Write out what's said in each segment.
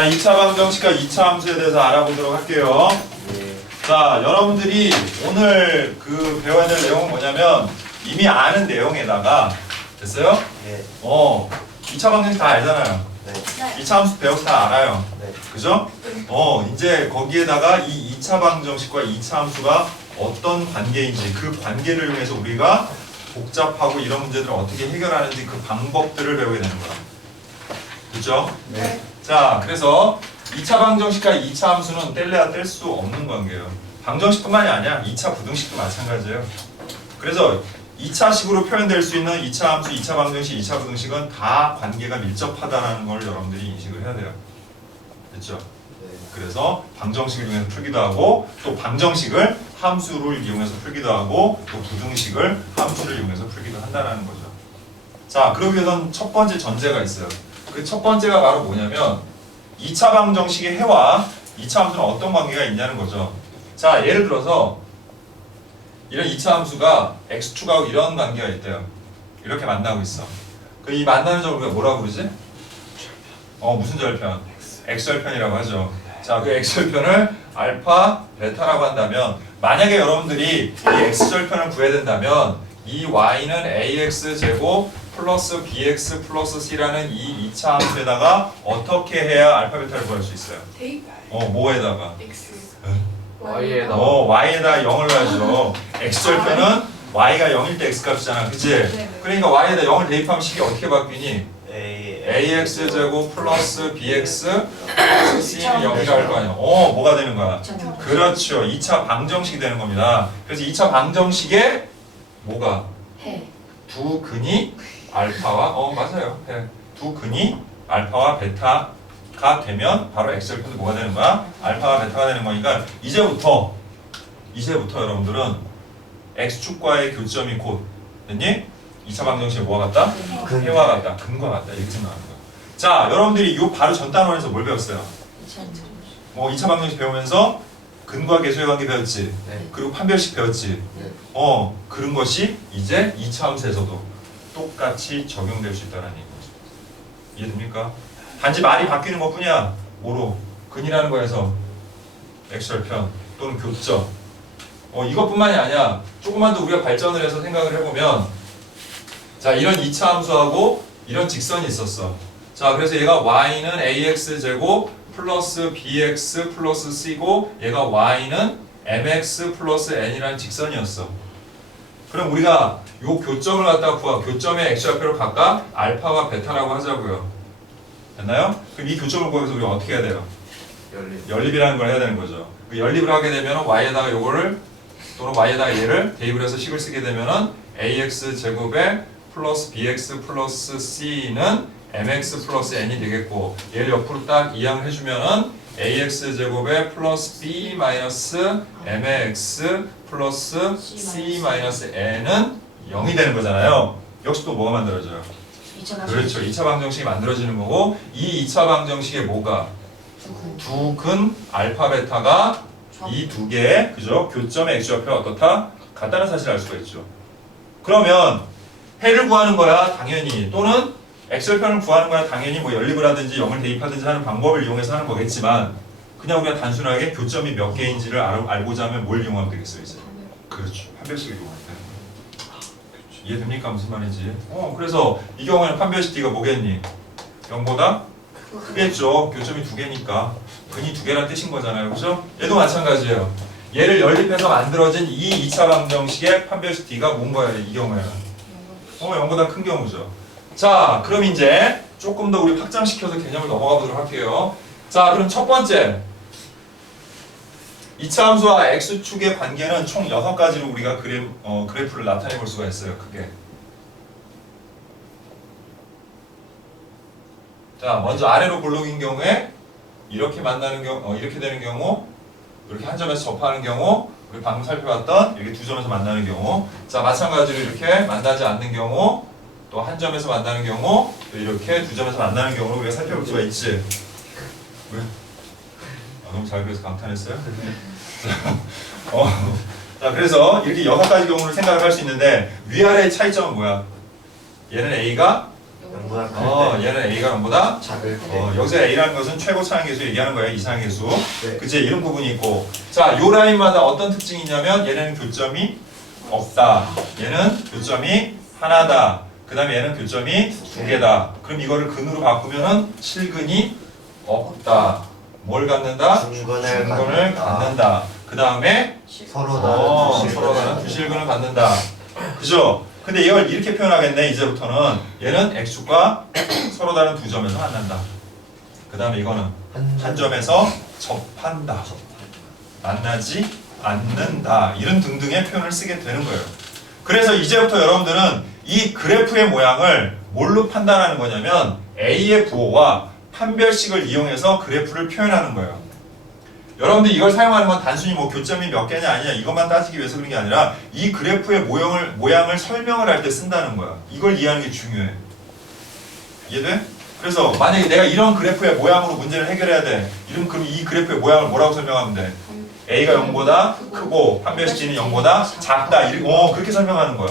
자, 2차 방정식과 2차 함수에 대해서 알아보도록 할게요. 자, 여러분들이 오늘 그 배워야 될 내용은 뭐냐면 이미 아는 내용에다가 됐어요? 네. 2차 방정식 다 알잖아요. 네. 2차 함수 배워서 다 알아요. 네. 그죠? 이제 거기에다가 이 2차 방정식과 2차 함수가 어떤 관계인지 그 관계를 이용해서 우리가 복잡하고 이런 문제들을 어떻게 해결하는지 그 방법들을 배우게 되는 거야. 그죠? 네. 자, 그래서 2차 방정식과 2차 함수는 뗄래야 뗄 수 없는 관계예요. 방정식뿐만이 아니야. 2차 부등식도 마찬가지예요. 그래서 2차식으로 표현될 수 있는 2차 함수, 2차 방정식, 2차 부등식은 다 관계가 밀접하다는 걸 여러분들이 인식을 해야 돼요. 됐죠? 네. 그래서 방정식을 이용해서 풀기도 하고 또 방정식을 함수를 이용해서 풀기도 하고 또 부등식을 함수를 이용해서 풀기도 한다는 거죠. 자, 그러기 위해서는 첫 번째 전제가 있어요. 그 첫 번째가 바로 뭐냐면 2차 방정식의 해와 2차 함수는 어떤 관계가 있냐는 거죠. 자, 예를 들어서 이런 2차 함수가 x축하고 이런 관계가 있대요. 이렇게 만나고 있어. 그 이 만나는 점을 우리가 뭐라고 부르지? 무슨 절편? x절편이라고 하죠. 자, 그 x절편을 알파, 베타라고 한다면 만약에 여러분들이 이 x절편을 구해야 된다면 이 y는 ax제곱 플러스 bx 플러스 c라는 이 2차 함수에다가 어떻게 해야 알파, 베타를 구할 수 있어요? 대입 뭐에다가? x y에다 y에다 0을 넣어야죠. x절편은 y가 0일 때 x값이잖아. 그치? 네. 그러니까 y에다 0을 대입하면 식이 어떻게 바뀌니? a ax제곱 플러스 bx 플러스 c는 0이라 할 거 아니야. 뭐가 되는 거야? 그렇죠. 2차 방정식이 되는 겁니다. 그래서 2차 방정식에 뭐가? 해 두 근이 알파와 맞아요. 네. 두 근이 알파와 베타가 되면 바로 x절편도 뭐가 되는 거야? 알파와 베타가 되는 거니까 이제부터 여러분들은 x축과의 교점이 곧 됐니? 2차 방정식이 뭐와 같다? 해와 같다. 근과 같다. 이렇게 생각하는 거야. 자, 여러분들이 요 바로 전 단원에서 뭘 배웠어요? 2차 방정식 배우면서 근과 계수의 관계 배웠지. 네. 그리고 판별식 배웠지. 네. 그런 것이 이제 2차 함수에서도 똑같이 적용될 수 있다는 얘기죠. 이해됩니까? 단지 말이 바뀌는 것뿐이야. 뭐로? 근이라는 거에서 x절편 또는 교점. 이것뿐만이 아니야. 조금만 더 우리가 발전을 해서 생각을 해보면 자, 이런 2차 함수하고 이런 직선이 있었어. 자, 그래서 얘가 y는 ax제곱 플러스 bx 플러스 c고 얘가 y는 mx 플러스 n이라는 직선이었어. 그럼 우리가 요 교점을 갖다가 구하. 교점의 x좌표를 각각 알파와 베타라고 하자고요. 됐나요? 그럼 이 교점을 구해서 우리가 어떻게 해야 돼요? 연립이라는 걸 해야 되는 거죠. 그 연립을 하게 되면 y에다가 요거를 또는 y에다가 얘를 대입을 해서 식을 쓰게 되면은 ax 제곱에 플러스 bx 플러스 c는 mx 플러스 n이 되겠고 얘를 옆으로 딱 이항을 해주면은 ax 제곱에 플러스 b 마이너스 mx 플러스 c 마이너스 n은 0이 되는 거잖아요. 역시 또 뭐가 만들어져요? 그렇죠. 2차 방정식이 만들어지는 거고 이 2차 방정식의 뭐가? 두 근 알파 베타가 이 두 개의 그죠? 교점의 x좌표가 어떻다? 같다는 사실을 알 수가 있죠. 그러면 해를 구하는 거야 당연히 또는 x절편을 구하는 거야 당연히 뭐 연립을 하든지 0을 대입하든지 하는 방법을 이용해서 하는 거겠지만 그냥 우리가 단순하게 교점이 몇 개인지를 알고자 하면 뭘 이용하면 되겠어요 이제? 그렇죠. 판별식을 이용하면 되는 거예요. 이해됩니까 무슨 말인지? 그래서 이 경우에는 판별식 D가 뭐겠니? 0보다 크겠죠. 교점이 두 개니까 근이 두 개란 뜻인 거잖아요. 그죠? 얘도 마찬가지예요. 얘를 연립해서 만들어진 이 2차 방정식의 판별식 D가 뭔 거예요 이 경우에는? 0보다 큰 경우죠. 자, 그럼 이제 조금 더 우리 확장시켜서 개념을 넘어가 보도록 할게요. 자, 그럼 첫 번째 2차 함수와 x축의 관계는 총 6가지로 우리가 그래프를 나타내 볼 수가 있어요. 크게. 자, 먼저 아래로 볼록인 경우에 이렇게 만나는 경우, 이렇게 되는 경우, 이렇게 한 점에서 접하는 경우, 우리 방금 살펴봤던 이렇게 두 점에서 만나는 경우, 자, 마찬가지로 이렇게 만나지 않는 경우, 또 한 점에서 만나는 경우, 또 이렇게 두 점에서 만나는 경우를 우리가 살펴볼 수가 있지. 왜? 너무 잘 그려서 감탄했어요? 자, 그래서 이렇게 6가지 경우를 생각을 할 수 있는데 위아래의 차이점은 뭐야? 얘는 A가 0보다 클 때. 얘는 A가 0보다 작을 때. 여기서 A라는 것은 최고 차항계수 얘기하는 거예요. 이상계수. 네. 그치? 이런 부분이 있고. 자, 요 라인마다 어떤 특징이 있냐면 얘는 교점이 없다. 얘는 교점이 하나다. 그 다음에 얘는 교점이 두 개다. 그럼 이거를 근으로 바꾸면은 실근이 없다. 뭘 갖는다? 중근을 갖는다. 그 다음에 서로 다른 서로 다른 두실근을 갖는다. 그죠? 근데 이걸 이렇게 표현하겠네. 이제부터는 얘는 x축과 서로 다른 두 점에서 만난다. 그 다음에 이거는 한 점에서 접한다. 만나지 않는다. 이런 등등의 표현을 쓰게 되는 거예요. 그래서 이제부터 여러분들은 이 그래프의 모양을 뭘로 판단하는 거냐면 A의 부호와 판별식을 이용해서 그래프를 표현하는 거예요. 여러분들 이걸 사용하는 건 단순히 뭐 교점이 몇 개냐 아니냐 이것만 따지기 위해서 그런 게 아니라 이 그래프의 모양을 설명을 할 때 쓴다는 거야. 이걸 이해하는 게 중요해. 이해돼? 그래서 만약에 내가 이런 그래프의 모양으로 문제를 해결해야 돼. 그럼 이 그래프의 모양을 뭐라고 설명하면 돼? A가 0보다 크고 판별식 G는 0보다 작다. 그렇게 설명하는 거야.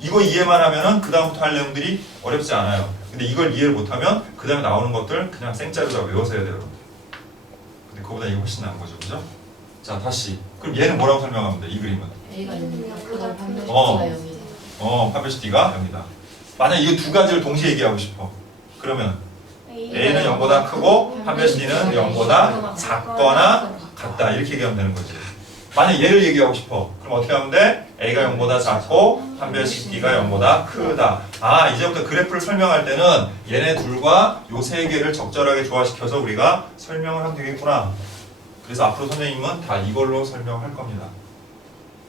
이거 이해만 하면은 그 다음부터 할 내용들이 어렵지 않아요. 근데 이걸 이해를 못하면 그 다음에 나오는 것들 그냥 생짜로 다 외워서 해야 돼요. 근데 그거보다 이게 훨씬 나은 거죠, 그죠? 자, 다시. 그럼 얘는 뭐라고 설명하면 돼? 이 그림은? A가 0이다. 그다음 판별식 D가 0이다. 판별식 D가 0이다. 만약 이 두 가지를 동시에 얘기하고 싶어. 그러면 A는 0보다 크고 판별식 D는 0보다 작거나 같다. 이렇게 얘기하면 되는 거지. 만약 얘를 얘기하고 싶어. 그럼 어떻게 하면 돼? A가 0보다 작고 판별식 D가 0보다 크다. 이제부터 그래프를 설명할 때는 얘네 둘과 요 세 개를 적절하게 조화시켜서 우리가 설명을 하면 되겠구나. 그래서 앞으로 선생님은 다 이걸로 설명할 겁니다.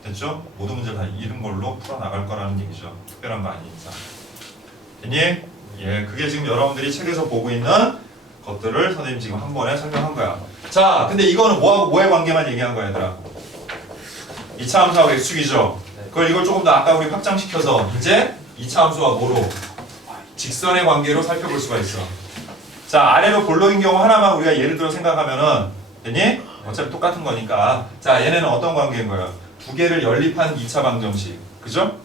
됐죠? 모든 문제를 다 이런 걸로 풀어나갈 거라는 얘기죠. 특별한 거 아니니까. 됐니? 예, 그게 지금 여러분들이 책에서 보고 있는 것들을 선생님 지금 한 번에 설명한 거야. 자, 근데 이거는 뭐하고 뭐의 관계만 얘기한 거야, 얘들아? 2차 함수하고 x축이죠. 이걸 조금 더 아까 우리 확장시켜서 이제 2차 함수와 뭐로? 직선의 관계로 살펴볼 수가 있어. 자, 아래로 볼록인 경우 하나만 우리가 예를 들어 생각하면은 됐니? 어차피 똑같은 거니까. 자, 얘네는 어떤 관계인 거야? 두 개를 연립한 2차 방정식. 그죠?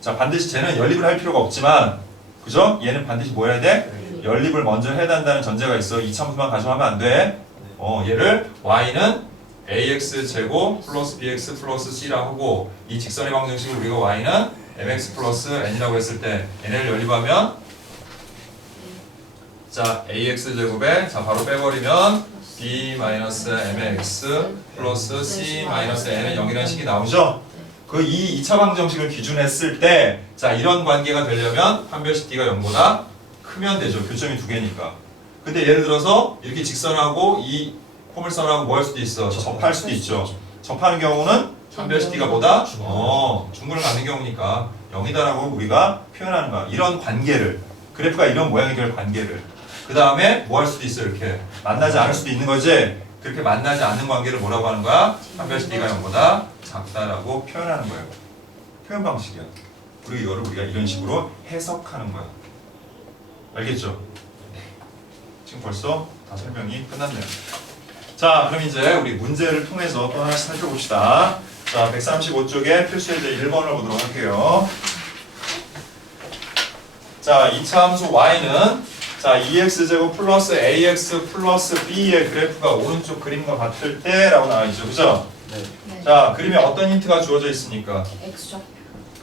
자, 반드시 쟤는 연립을 할 필요가 없지만 그죠? 얘는 반드시 뭐 해야 돼? 연립을 먼저 해야 한다는 전제가 있어. 2차 함수만 가져가면 안 돼. 얘를 y는 ax제곱 플러스 bx 플러스 c라고 하고 이 직선의 방정식을 우리가 y는 mx 플러스 n이라고 했을 때 얘네를 연립하면 자 ax제곱에 자 바로 빼버리면 b 마이너스 mx 플러스 c 마이너스 n은 0이라는 식이 나오죠? 그 이 2차 방정식을 기준했을 때 자 이런 관계가 되려면 판별식 d가 0보다 크면 되죠. 교점이 두 개니까. 근데 예를 들어서 이렇게 직선하고 이 포물선하고 뭐 할 수도 있어? 접할 수도 있죠. 접하는 경우는 판별식 d가 보다 중근을 갖는 경우니까 0이다라고 우리가 표현하는 거야. 이런 관계를 그래프가 이런 모양이 될 관계를 그 다음에 뭐 할 수도 있어? 이렇게 만나지 않을 수도 있는 거지. 그렇게 만나지 않는 관계를 뭐라고 하는 거야? 판별식 d가 0보다 작다라고 표현하는 거예요. 표현 방식이야. 그리고 이거를 우리가 이런 식으로 해석하는 거야. 알겠죠? 지금 벌써 다 설명이 끝났네요. 자, 그럼 이제 우리 문제를 통해서 또 하나씩 살펴봅시다. 자, 135쪽에 표시해제 1번을 보도록 할게요. 자, 2차 함수 y는 자, 2x제곱 플러스 ax 플러스 b의 그래프가 오른쪽 그림과 같을 때 라고 나와있죠. 그죠? 네. 자, 그림에 어떤 힌트가 주어져 있습니까? X좌표.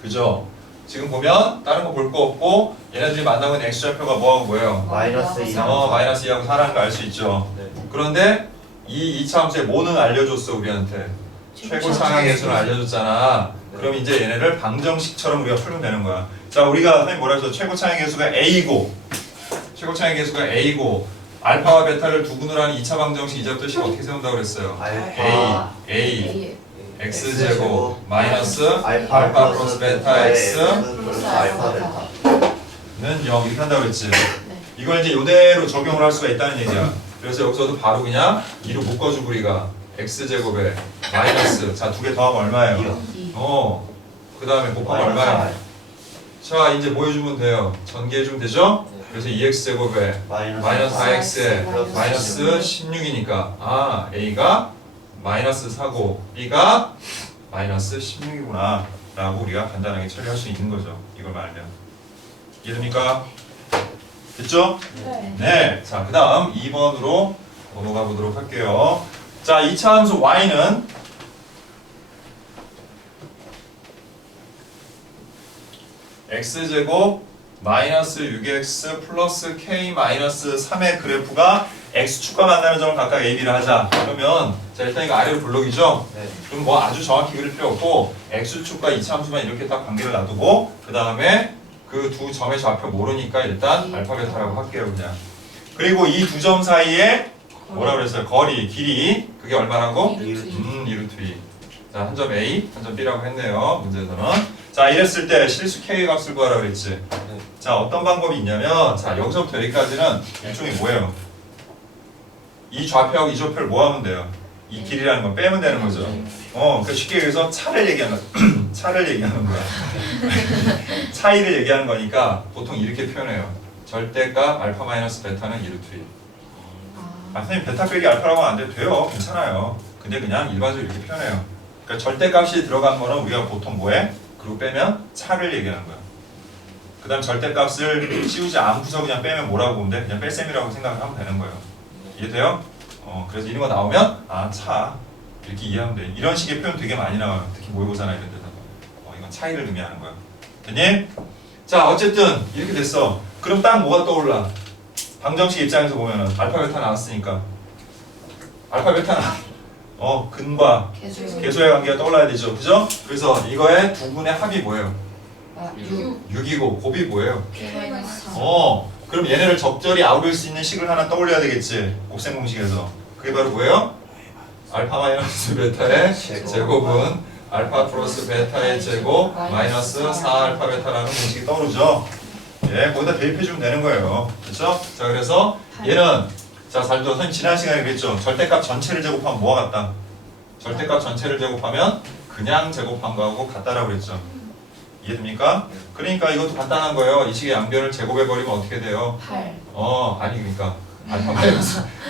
그죠? 지금 보면 다른 거 볼 거 없고 얘네들이 만나고 있는 x좌표가 뭐하고 뭐예요? 마이너스 2. 마이너스 2하고 4라는 거 알 수 있죠. 네. 그런데 이 2차 함수의 뭐는 알려줬어 우리한테. 최고 상향 계수는 알려줬잖아. 그럼 이제 얘네를 방정식처럼 우리가 풀면 되는 거야. 자, 우리가 선생님 뭐라 했어? 최고 차항 계수가 a고 최고 차항 계수가 a고 알파와 베타를 두근으로 하는 2차 방정식 이제부터 식 어떻게 세운다고 그랬어요? a x제곱 마이너스 알파 플러스 베타 x는 플러스 알파 베타. 0 이렇게 한다고 그랬지. 이걸 이제 이대로 적용을 할 수가 있다는 얘기야. 그래서 여기서도 바로 그냥 2로 묶어주고 우리가 x제곱에 마이너스 자 두 개 더하면 얼마예요? 그 다음에 곱하면 얼마야? 자 이제 뭐 해주면 돼요? 전개해주면 되죠? 그래서 2x제곱에 마이너스 4x에 마이너스 16이니까 a가 마이너스 4고 b가 마이너스 16이구나 라고 우리가 간단하게 처리할 수 있는 거죠. 이걸 말하면 이해됩니까? 됐죠? 네. 네. 자, 그 다음 2번으로 넘어가 보도록 할게요. 자, 2차 함수 y는 x제곱 마이너스 6x 플러스 k 마이너스 3의 그래프가 x축과 만나는 점을 각각 a, b를 하자. 그러면 자, 일단 이거 아래로 블록이죠? 네. 그럼 뭐 아주 정확히 그릴 필요 없고 x축과 2차 함수만 이렇게 딱 관계를 놔두고 그 다음에 그 두 점의 좌표 모르니까 일단 알파 베타라고 할게요 그냥. 그리고 이 두 점 사이에 뭐라 그랬어요? 거리, 길이 그게 얼마라고? 2루트 2. 자, 한 점 A, 한 점 B라고 했네요. 문제에서는. 자, 이랬을 때 실수 K 값을 구하라 그랬지. 자, 어떤 방법이 있냐면 자, 여기서부터 여기까지는 일종의 뭐예요? 이 좌표하고 이 좌표를 뭐 하면 돼요? 이 길이라는 건 빼면 되는 거죠. 그러니까 쉽게 얘기해서 차를 얘기하는 차를 얘기하는 거야. 차이를 얘기하는 거니까 보통 이렇게 표현해요. 절대값 알파 마이너스 베타는 2루트 2. 아, 선생님 베타 빼기 알파라고 하면 안 돼도 돼요. 괜찮아요. 근데 그냥 일반적으로 이렇게 표현해요. 그러니까 절대값이 들어간 거는 우리가 보통 뭐해? 그리고 빼면 차를 얘기하는 거야. 그 다음 절대값을 씌우지 않고서 그냥 빼면 뭐라고 보면 돼? 그냥 뺄셈이라고 생각하면 되는 거예요. 이해돼요? 그래서 이런 거 나오면 아, 차 이렇게 이해하면 돼. 이런 식의 표현 되게 많이 나와요. 특히 모의고사나 이런 데다가. 이건 차이를 의미하는 거야. 됐니? 자, 어쨌든 이렇게 됐어. 그럼 딱 뭐가 떠올라? 방정식 입장에서 보면은 알파 베타 나왔으니까 알파 베타는 근과 계수의 관계가 떠올라야 되죠. 그죠? 그래서 이거의 두 분의 합이 뭐예요? 6이고 곱이 뭐예요? 그럼 얘네를 적절히 아우를 수 있는 식을 하나 떠올려야 되겠지. 곱셈 공식에서. 그게 바로 뭐예요? 알파 마이너스 베타의 제곱은 알파 플러스 베타의 제곱 마이너스 4알파 베타라는 공식이 떠오르죠. 예, 거기다 대입해주면 되는 거예요. 그렇죠? 자, 그래서 얘는 자, 잘 들어. 선생님 지난 시간에 그랬죠. 절대값 전체를 제곱하면 뭐가 같다? 절대값 전체를 제곱하면 그냥 제곱한 거하고 같다라고 그랬죠. 이해됩니까? 그러니까 이것도 간단한 거예요. 이 식의 양변을 제곱해버리면 어떻게 돼요? 8. 아니 그러니까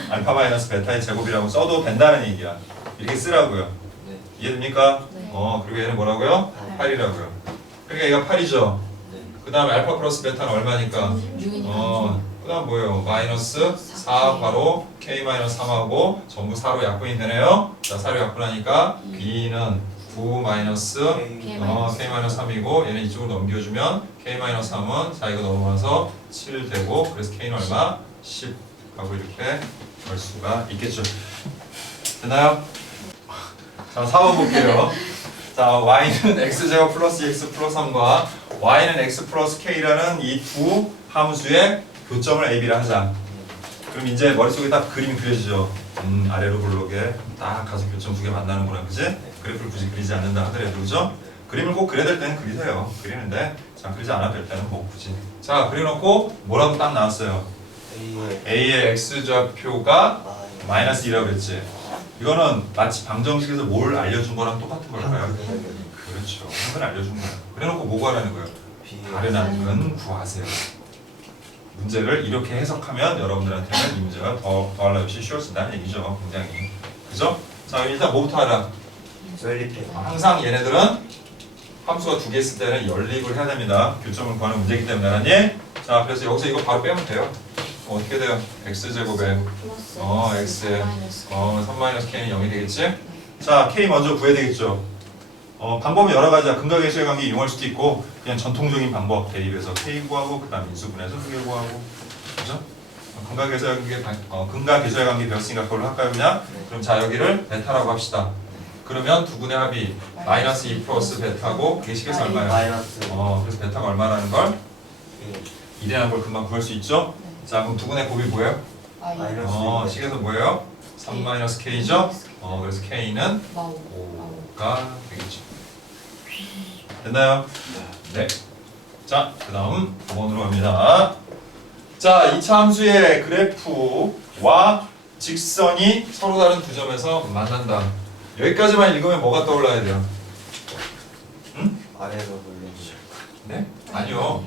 알파 마이너스 베타의 제곱이라고 써도 된다는 얘기야. 이렇게 쓰라고요. 네. 이해됩니까? 네. 그리고 얘는 뭐라고요? 8이라고요. 그러니까 얘가 8이죠. 그 다음에 알파 플러스 베타는 얼마니까? 6이니까. 그 다음 뭐예요? 마이너스 4 바로 K 마이너스 3하고 전부 4로 약분이 되네요. 자, 4로 약분하니까 B는 9 마이너스 K 마이너스 3이고 얘는 이쪽으로 넘겨주면 K 마이너스 3은 자, 이거 넘어가서 7 되고 그래서 K는 얼마? 10 하고 이렇게 볼 수가 있겠죠. 됐나요? 자, 4번 볼게요. 자, y는 x제곱 플러스 x 플러스 3과 y는 x 플러스 k라는 이 두 함수의 교점을 a, b를 하자. 그럼 이제 머릿속에 딱 그림이 그려지죠. 아래로 블록에 딱 가서 교점 두 개 만나는구나, 그지? 그래프를 굳이 그리지 않는다 하더라도, 그죠? 그림을 꼭 그려야 될 때는 그리세요. 그리는데 자, 그리지 않아도 될 때는 뭐 굳이. 자, 그려놓고 뭐라고 딱 나왔어요? a의 x좌표가 마이너스 2라고 그랬지. 이거는 마치 방정식에서 뭘 알려준 거랑 똑같은 걸까요? 그렇죠. 한번 알려준 거야. 그래놓고 뭐 구하라는 거예요? 다른 한근 구하세요. 문제를 이렇게 해석하면 여러분들한테는 이 문제가 더할 없이 쉬워진다는 얘기죠. 굉장히. 그죠? 자, 일단 뭐부터 하라? 항상 얘네들은 함수가 두 개 있을 때는 연립을 해야 됩니다. 교점을 구하는 문제이기 때문에 알았니? 자, 그래서 여기서 이거 바로 빼면 돼요. 어떻게 돼요? x제곱에 x에 3-k는 0이 되겠지? 자, k 먼저 구해야 되겠죠? 방법이 여러 가지야. 근각계수의 관계 이용할 수도 있고 그냥 전통적인 방법 대입해서 k 구하고 그 다음 인수분해서 두 개 구하고 그죠? 근각계수의 관계 배웠으니까 그걸로 할까요 그냥? 그럼 자, 여기를 베타라고 합시다. 그러면 두 분의 합이 마이너스 2 플러스 베타고 그게 식에서 얼마예요? 그래서 베타가 얼마라는 걸? 1이라는 걸 금방 구할 수 있죠? 자, 그럼 두 분의 곱이 뭐예요? 식에서 뭐예요? 3-k죠? 그래서 k는 5가 되겠죠. 됐나요? 네. 자, 그 다음 5번으로 갑니다. 자, 2차 함수의 그래프와 직선이 서로 다른 두 점에서 만난다. 여기까지만 읽으면 뭐가 떠올라야 돼요? 아래로 돌려주세요. 네? 아니요.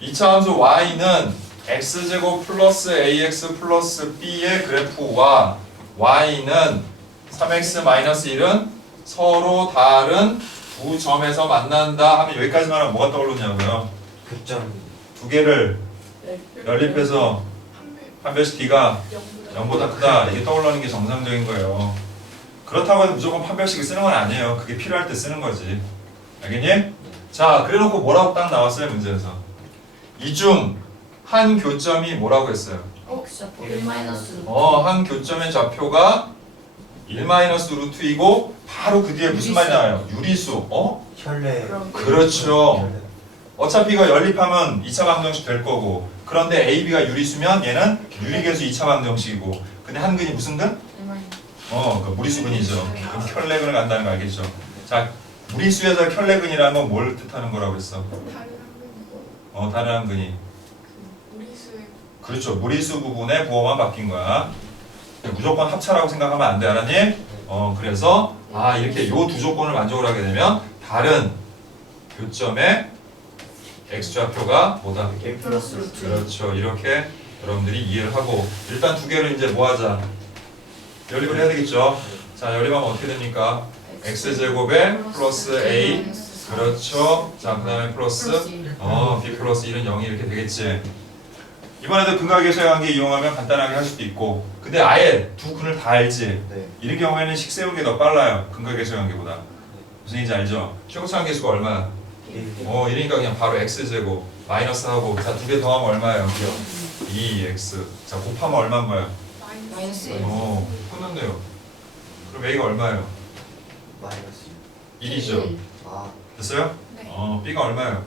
2차 함수 y는 x제곱 플러스 ax 플러스 b의 그래프와 y는 3x 마이너스 1은 서로 다른 두 점에서 만난다 하면 여기까지만 하면 뭐가 떠오르냐고요? 교점. 두 개를 연립해서 판별식 D가 0보다 크다. 이게 떠올르는 게 정상적인 거예요. 그렇다고 해서 무조건 판별식을 쓰는 건 아니에요. 그게 필요할 때 쓰는 거지. 알겠니? 자, 그래놓고 뭐라고 딱 나왔어요, 문제에서. 이 중 한 교점이 뭐라고 했어요? 1-루트. 한 교점의 좌표가 1-루트이고 바로 그 뒤에 무슨 말이 나와요? 유리수. 혈내. 그렇죠. 어차피 이거 연립하면 2차 방정식 될 거고, 그런데 A, B가 유리수면 얘는 유리계수 2차 방정식이고, 근데 한 근이 무슨 근? 그 무리수근이죠. 그럼 켤레근을 간다는 거 알겠죠? 자, 무리수에서 켤레근이라는 건 뭘 뜻하는 거라고 했어? 다른 한 근이. 그렇죠. 무리수 부분의 부호만 바뀐 거야. 무조건 합차라고 생각하면 안 돼, 알았니? 그래서 이렇게 요 두 조건을 만족을 하게 되면 다른 교점의 x좌표가 뭐다? 플러스 그렇죠. 이렇게 여러분들이 이해를 하고 일단 두 개를 이제 뭐 하자? 연립을 해야 되겠죠. 자, 연립하면 어떻게 됩니까? x제곱에 플러스 a 그렇죠. 자, 그 다음에 플러스 b 플러스 1은 0이 이렇게 되겠지. 이번에도 근각계수의 관계 이용하면 간단하게 할 수도 있고, 근데 아예 두 근을 다 알지. 네. 이런 경우에는 식 세우는 게 더 빨라요. 근각계수의 관계보다. 무슨 얘기인지 알죠? 최고차원 계수가 얼마야? 1이니까 그냥 바로 x제곱 마이너스하고, 자, 두 개 더하면 얼마예요? 2x. 자, 곱하면 얼마인 거야? 마이너스 끝났네요. 그럼 a가 얼마예요? 마이너스. 1이죠. 아, 됐어요? b가 얼마예요?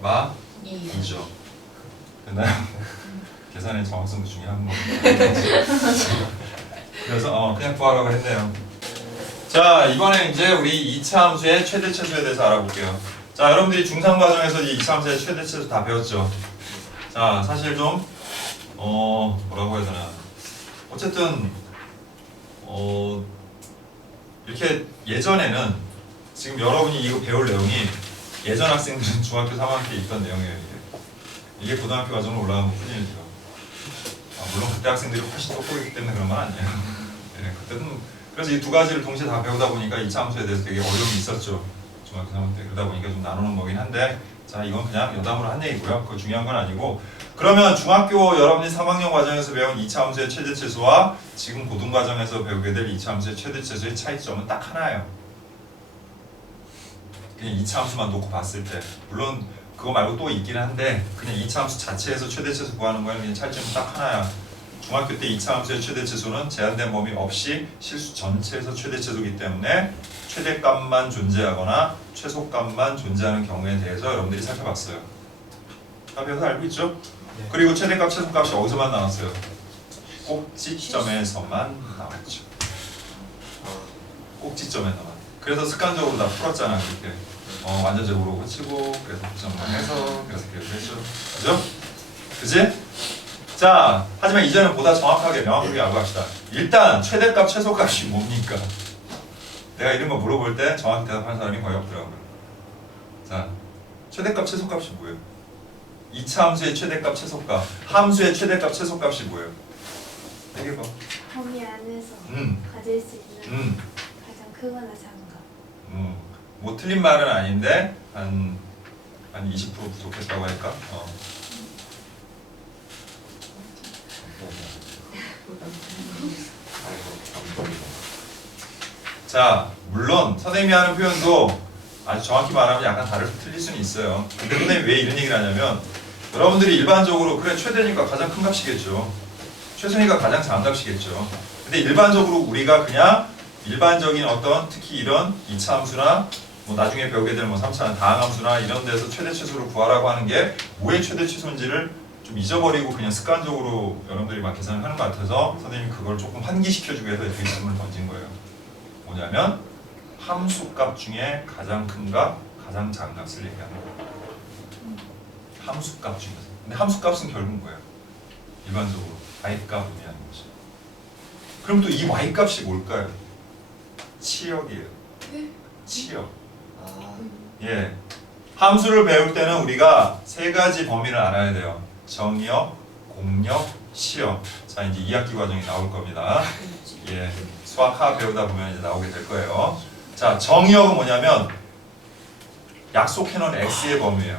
마 2죠. 됐나요? 계산의 정확성도 중요한 거. 그래서 그냥 구하라고 했네요. 자, 이번에 이제 우리 2차 함수의 최대최소에 대해서 알아볼게요. 자, 여러분들이 중3 과정에서 이 2차 함수의 최대최소 다 배웠죠? 자, 사실 좀 뭐라고 해야 되나. 어쨌든 이렇게 예전에는 지금 여러분이 이거 배울 내용이 예전 학생들은 중학교 3학년 때 있던 내용이에요. 이게 고등학교 과정으로 올라간 것뿐이에요, 지금. 물론 그때 학생들이 훨씬 똑똑했기 때문에 그런 건 아니에요. 네, 그때는 그래서 이 두 가지를 동시에 다 배우다 보니까 2차 함수에 대해서 되게 어려움이 있었죠. 중학교 3학년 때. 그러다 보니까 좀 나누는 거긴 한데, 자, 이건 그냥 여담으로 한 얘기고요. 그거 중요한 건 아니고. 그러면 중학교 여러분이 3학년 과정에서 배운 2차 함수의 최대최소와 지금 고등 과정에서 배우게 될 2차 함수의 최대최소의 차이점은 딱 하나예요. 그냥 2차 함수만 놓고 봤을 때. 물론 그거 말고 또 있긴 한데 그냥 2차 함수 자체에서 최대최소 구하는 거는 그냥 차이점은 딱 하나야. 중학교 때 2차 함수의 최대최소는 제한된 범위 없이 실수 전체에서 최대최소이기 때문에 최대값만 존재하거나 최소값만 존재하는 경우에 대해서 여러분들이 살펴봤어요. 다 배워서 알고 있죠? 네. 그리고 최대값, 최소값이 어디서만 나왔어요? 꼭지점에서만 나왔죠. 꼭지점에서만. 그래서 습관적으로 다 풀었잖아, 그렇게. 완전적으로 고치고, 그래서 복잡만 해서, 그래서 그렇게 했죠. 그죠? 그지? 자, 하지만 이제는 보다 정확하게 명확하게 알고 갑시다. 일단 최대값, 최소값이 뭡니까? 내가 이런 거 물어볼 때 정확히 대답하는 사람이 거의 없더라고요. 자, 최대값, 최소값이 뭐예요? 2차 함수의 최대값, 최소값. 함수의 최대값, 최소값이 뭐예요? 얘기해봐. 범위 안에서 가질 수 있는 가장 크거나 작은 것. 뭐 틀린 말은 아닌데 한 20% 부족했다고 할까? 자, 물론 선생님이 하는 표현도 아주 정확히 말하면 약간 틀릴 수는 있어요. 근데 선생님이 왜 이런 얘기를 하냐면 여러분들이 일반적으로 그래 최대니까 가장 큰 값이겠죠. 최소니까 가장 작은 값이겠죠. 근데 일반적으로 우리가 그냥 일반적인 어떤 특히 이런 2차 함수나 뭐 나중에 배우게 될 뭐 3차 다항함수나 이런 데서 최대 최소를 구하라고 하는 게 뭐의 최대 최소인지를 좀 잊어버리고 그냥 습관적으로 여러분들이 막 계산을 하는 것 같아서 선생님이 그걸 조금 환기시켜주기 위해서 이렇게 질문을 던진 거예요. 뭐냐면 함수값 중에 가장 큰 값, 가장 작은 값을 얘기하는 거예요. 함수값 중에서. 근데 함수값은 결국 뭐예요? 일반적으로 y값을 의미하는 거죠. 그럼 또 이 y값이 뭘까요? 치역이에요. 치역. 예. 함수를 배울 때는 우리가 세 가지 범위를 알아야 돼요. 정역, 공역, 시역. 자, 이제 2학기 과정이 나올 겁니다. 예. 수학 하 배우다 보면 이제 나오게 될 거예요. 자, 정역은 뭐냐면 약속해놓은 x의 범위예요.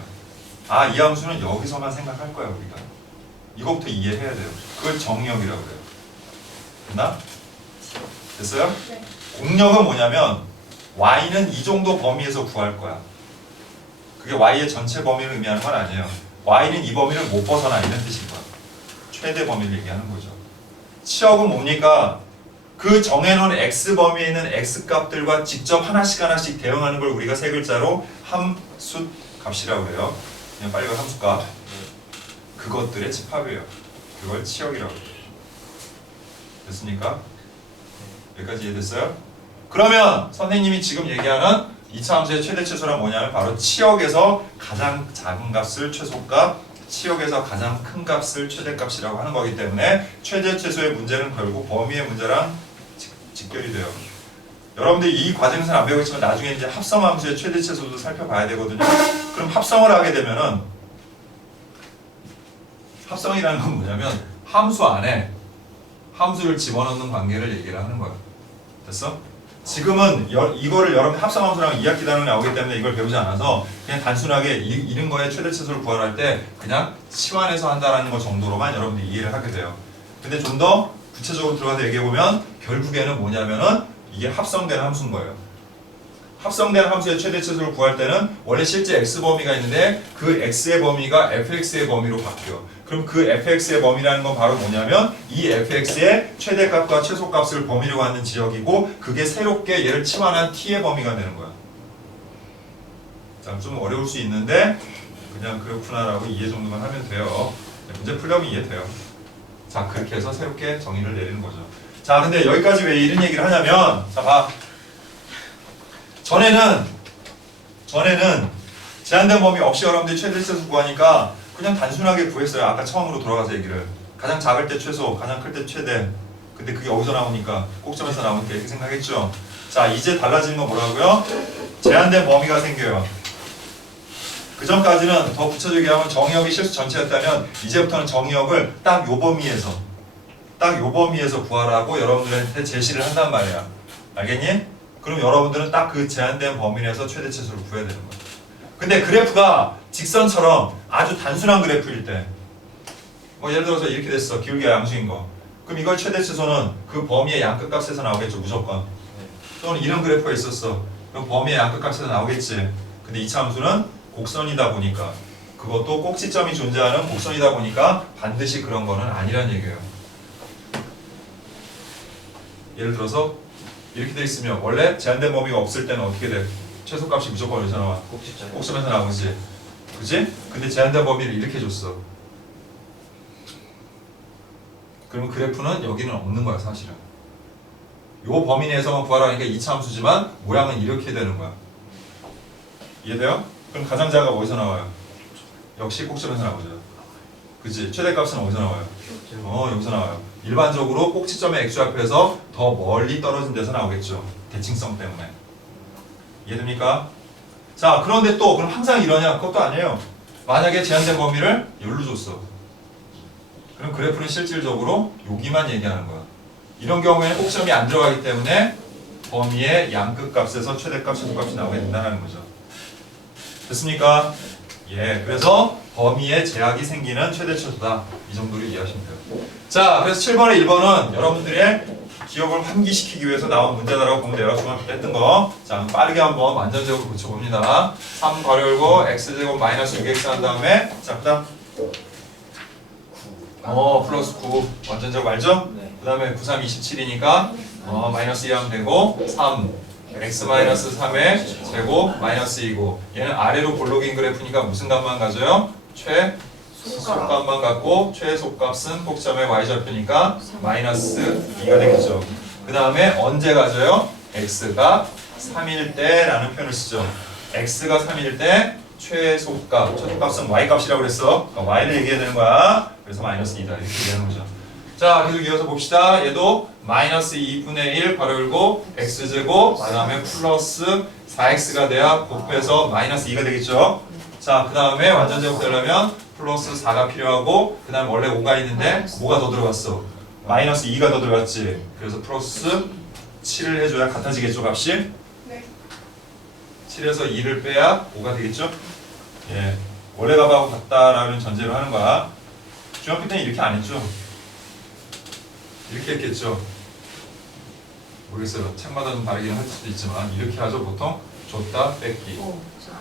아, 이 함수는 여기서만 생각할 거야 우리가. 이것부터 이해해야 돼요. 그걸 정의역이라고 그래요. 됐나? 됐어요? 네. 공역은 뭐냐면 y는 이 정도 범위에서 구할 거야. 그게 y의 전체 범위를 의미하는 건 아니에요. y는 이 범위를 못 벗어나 이런 뜻인 거야. 최대 범위를 얘기하는 거죠. 치역은 뭡니까? 그 정해놓은 x 범위에 있는 x 값들과 직접 하나씩 대응하는 걸 우리가 세 글자로 함수 값이라고 해요. 그냥 빨리 가 함수값. 그것들의 집합이에요. 그걸 치역이라고 해요. 됐습니까? 여기까지 이해됐어요? 그러면 선생님이 지금 얘기하는 2차 함수의 최대 최소란 뭐냐면 바로 치역에서 가장 작은 값을 최소값, 치역에서 가장 큰 값을 최대값이라고 하는 거기 때문에 최대 최소의 문제는 결국 범위의 문제랑 직결이 돼요. 여러분들이 이 과정에서는 안 배우겠지만 나중에 이제 합성함수의 최대 최소도 살펴봐야 되거든요. 그럼 합성을 하게 되면은 합성이라는 건 뭐냐면 함수 안에 함수를 집어넣는 관계를 얘기를 하는 거예요. 됐어? 지금은 이거를 여러분 합성함수랑 2학기 단원에 나오기 때문에 이걸 배우지 않아서 그냥 단순하게 이런 거의 최대 최소를 구할 때 그냥 치환해서 한다라는 것 정도로만 여러분들이 이해를 하게 돼요. 근데 좀 더 구체적으로 들어가서 얘기해보면 결국에는 뭐냐면은 이게 합성되는 함수인 거예요. 합성된 함수의 최대 최소를 구할 때는 원래 실제 x 범위가 있는데 그 x의 범위가 fx의 범위로 바뀌어. 그럼 그 fx의 범위라는 건 바로 뭐냐면 이 fx의 최대값과 최소값을 범위로 하는 지역이고 그게 새롭게 얘를 치환한 t의 범위가 되는 거야. 자, 좀 어려울 수 있는데 그냥 그렇구나라고 이해 정도만 하면 돼요. 문제 풀려면 이해돼요. 자, 그렇게 해서 새롭게 정의를 내리는 거죠. 자, 근데 여기까지 왜 이런 얘기를 하냐면 자, 봐. 전에는 제한된 범위 없이 여러분들이 최대 최소 구하니까 그냥 단순하게 구했어요. 아까 처음으로 돌아가서 얘기를 가장 작을 때 최소, 가장 클 때 최대. 근데 그게 어디서 나오니까 꼭점에서 나오니까 이렇게 생각했죠. 자, 이제 달라지는 건 뭐라고요? 제한된 범위가 생겨요. 그 전까지는 더 구체적이게 하면 정의역이 실수 전체였다면 이제부터는 정의역을 딱 요 범위에서 구하라고 여러분들한테 제시를 한단 말이야. 알겠니? 그럼 여러분들은 딱 그 제한된 범위 내에서 최대 최소를 구해야 되는 거야. 근데 그래프가 직선처럼 아주 단순한 그래프일 때, 뭐 예를 들어서 이렇게 됐어. 기울기가 양수인 거. 그럼 이걸 최대 최소는 그 범위의 양끝 값에서 나오겠죠, 무조건. 또는 이런 그래프가 있었어. 그럼 범위의 양끝 값에서 나오겠지. 근데 이 함수는 곡선이다 보니까, 그것도 꼭지점이 존재하는 곡선이다 보니까 반드시 그런 거는 아니란 얘기예요. 예를 들어서 이렇게 돼 있으면 원래 제한된 범위가 없을 때는 어떻게 돼? 최소값이 무조건 어디서 나와? 꼭지점에서 나오지. 그치? 근데 제한된 범위를 이렇게 줬어. 그러면 그래프는 여기는 없는 거야, 사실은. 요 범위 내에서만 구하라니까 2차 함수지만 모양은 이렇게 되는 거야. 이해돼요? 그럼 가장 작은 어디서 나와요? 역시 꼭지점에서 나오죠. 그치? 최대값은 어디서 나와요? 여기서 나와요. 일반적으로 꼭지점의 x 앞에서 더 멀리 떨어진 데서 나오겠죠. 대칭성 때문에. 이해됩니까? 자, 그런데 또 그럼 항상 이러냐? 그것도 아니에요. 만약에 제한된 범위를 여기로 줬어. 그럼 그래프는 실질적으로 여기만 얘기하는 거야. 이런 경우에는 꼭지점이 안 들어가기 때문에 범위의 양끝 값에서 최대값, 최소값이 나오게 된다는 거죠. 됐습니까? 예, 그래서 범위에 제약이 생기는 최대 최소다. 이 정도로 이해하시면 돼요. 자, 그래서 7번에 1번은 여러분들의 기억을 환기시키기 위해서 나온 문제다라고 보면 돼요. 중학교 때 했던 거. 자, 빠르게 한번 완전적으로 고쳐봅니다. 3 괄호 열고 x제곱 마이너스 6x 한 다음에 자, 그 다음 플러스 9 완전적 알죠? 네. 그 다음에 9, 3, 27이니까 마이너스 2 하면 되고 3 x 마이너스 3의 제곱 마이너스 2고 얘는 아래로 볼록인 그래프니까 무슨 값만 가져요? 최소값만 갖고 최소값은 꼭지점의 y좌표니까 마이너스 2가 되겠죠. 그 다음에 언제 가져요? x가 3일 때라는 표현을 쓰죠. x가 3일 때 최소값은 y값이라고 그랬어. 그러니까 y를 얘기해야 되는 거야. 그래서 마이너스 2다 이렇게 얘기하는 거죠. 자, 계속 이어서 봅시다. 얘도 마이너스 2분의 1 괄호 열고 x제곱 그 다음에 플러스 4x가 돼야 곱해서 마이너스 2가 되겠죠. 자, 그 다음에 완전제곱 되려면 플러스 4가 필요하고 그 다음에 원래 5가 있는데 뭐가 더 들어갔어? 마이너스 2가 더 들어갔지. 그래서 플러스 7을 해줘야 같아지겠죠, 값이? 네. 7에서 2를 빼야 5가 되겠죠? 예. 원래 값하고 같다라는 전제로 하는 거야. 중학교 때는 이렇게 안 했죠? 이렇게 했겠죠? 모르겠어요. 책마다 좀 다르긴 할 수도 있지만 이렇게 하죠. 보통 줬다 뺏기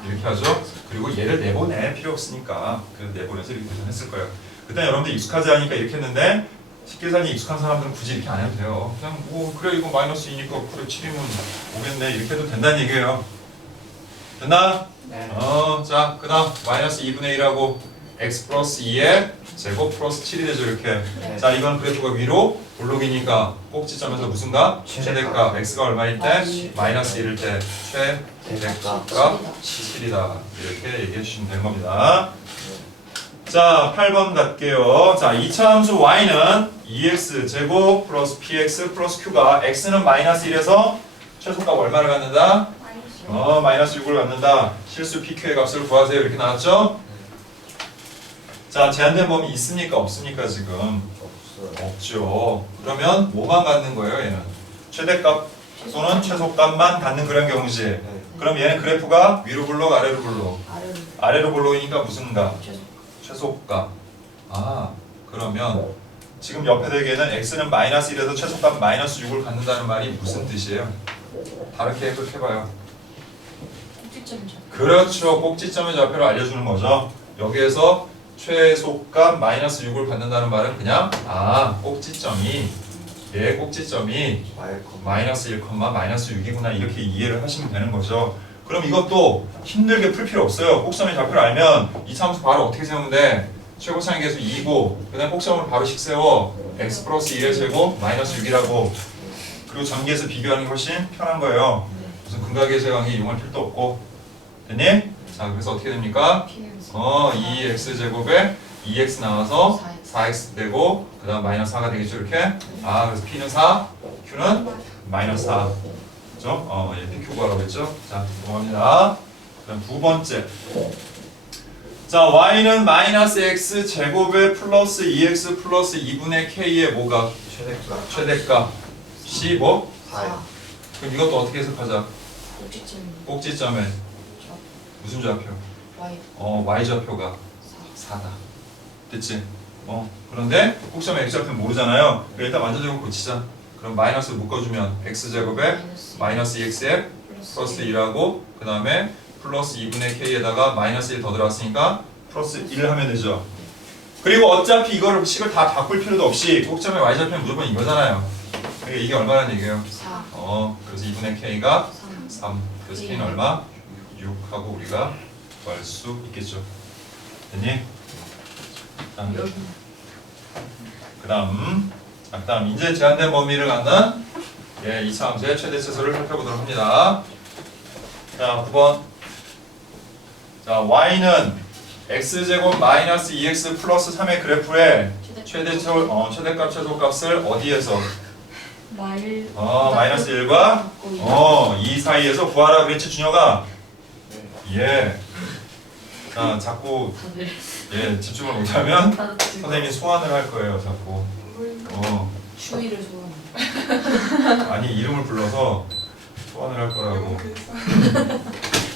이렇게 하죠. 그리고 얘를 내보내 필요 없으니까 그 내보내서 이렇게 계산했을 거예요. 그때 여러분들 익숙하지 않으니까 이렇게 했는데 식계산이 익숙한 사람들은 굳이 이렇게 안 해도 돼요. 그냥 뭐 그래 이거 마이너스 2니까 그래 7이면 오겠네 이렇게 해도 된다는 얘기예요. 됐나? 네. 자 그다음 마이너스 2분의 1하고 x 플러스 2의 제곱 플러스 7이 되죠 이렇게. 네. 자 이건 그래프가 위로 볼록이니까 꼭지점에서 무슨 값? 최대값 x가 얼마일 때? 마이너스 1일 때 최대값 7이다 이렇게 얘기해 주시면 되는 겁니다. 자 8번 갈게요. 자 2차 함수 y는 2x 제곱 플러스 px 플러스 q가 x는 마이너스 1에서 최소값 얼마를 갖는다? 마이너스 6을 갖는다. 실수 pq의 값을 구하세요 이렇게 나왔죠? 자 제한된 범위 있습니까 없습니까 지금? 없어요. 없죠. 그러면 뭐만 갖는 거예요 얘는? 최대값 또는 최소값만 갖는 그런 경우지. 네. 그럼 얘는 그래프가 위로 볼록 아래로 볼록? 아래로 볼록이니까 무슨 값? 최소값. 그러면 지금 옆에 대개는 x는 마이너스 1에서 최소값 마이너스 6을 갖는다는 말이 무슨 뜻이에요? 다르게 해석해봐요. 그렇죠. 꼭지점의 좌표를 알려주는 거죠. 여기에서 최소값 마이너스 6을 갖는다는 말은 그냥 꼭지점이 마이너스 1, 마이너스 6이구나 이렇게 이해를 하시면 되는 거죠. 그럼 이것도 힘들게 풀 필요 없어요. 꼭점의 좌표를 알면 이 함수 바로 어떻게 세우면 돼? 최고차의 계수 2고 그 다음 꼭점을 바로 식 세워 x 플러스 2의 제곱 마이너스 6이라고. 그리고 전기에서 비교하는 게 훨씬 편한 거예요. 무슨 근각계수의 관계 이용할 필요도 없고. 됐니? 자 그래서 어떻게 됩니까? 2x 제곱에 2x 나와서 4x 되고 그 다음 마이너스 4가 되겠죠 이렇게. 그래서 p는 4, q는 마이너스 4. 그죠? pq 구하라고 했죠? 자 넘어갑니다. 그다음 두 번째. 자 y는 마이너스 x 제곱에 플러스 2x 플러스 2분의 k의 뭐가? 최대값 최대값 c 뭐? 4요. 그럼 이것도 어떻게 해석하자? 꼭지점에 무슨 좌표? y 좌표가 4다. 됐지? 그런데 꼭지점에 x 좌표는 모르잖아요. 그러니까 일단 완전적으로 고치자. 그럼 마이너스 묶어주면 x제곱에 마이너스 2x에 플러스 2라고 그 다음에 플러스 2분의 k에다가 마이너스 1 더 들어갔으니까 플러스 1을 하면 되죠. 그리고 어차피 이거를 식을 다 바꿀 필요도 없이 꼭지점의 y좌표는 무조건 이거잖아요. 그러니까 이게 얼마라는 얘기예요? 4. 그래서 2분의 k가 3. 3. 그래서 k는 얼마? 6하고 우리가 구할 수 있겠죠. 됐니? 그 다음 이제 제한된 범위를 갖는 2차 함수의 최대 최소를 살펴보도록 합니다. 자 9번. 자 y는 x제곱 마이너스 2x 플러스 3의 그래프의 최대값 최소값을 어디에서? 마이너스 1과 2 사이에서 구하라 그랬지 준혁아? 자 자꾸 집중을 못하면 선생님이 소환을 할 거예요 자꾸. 추위를 소환. 아니 이름을 불러서 소환을 할 거라고.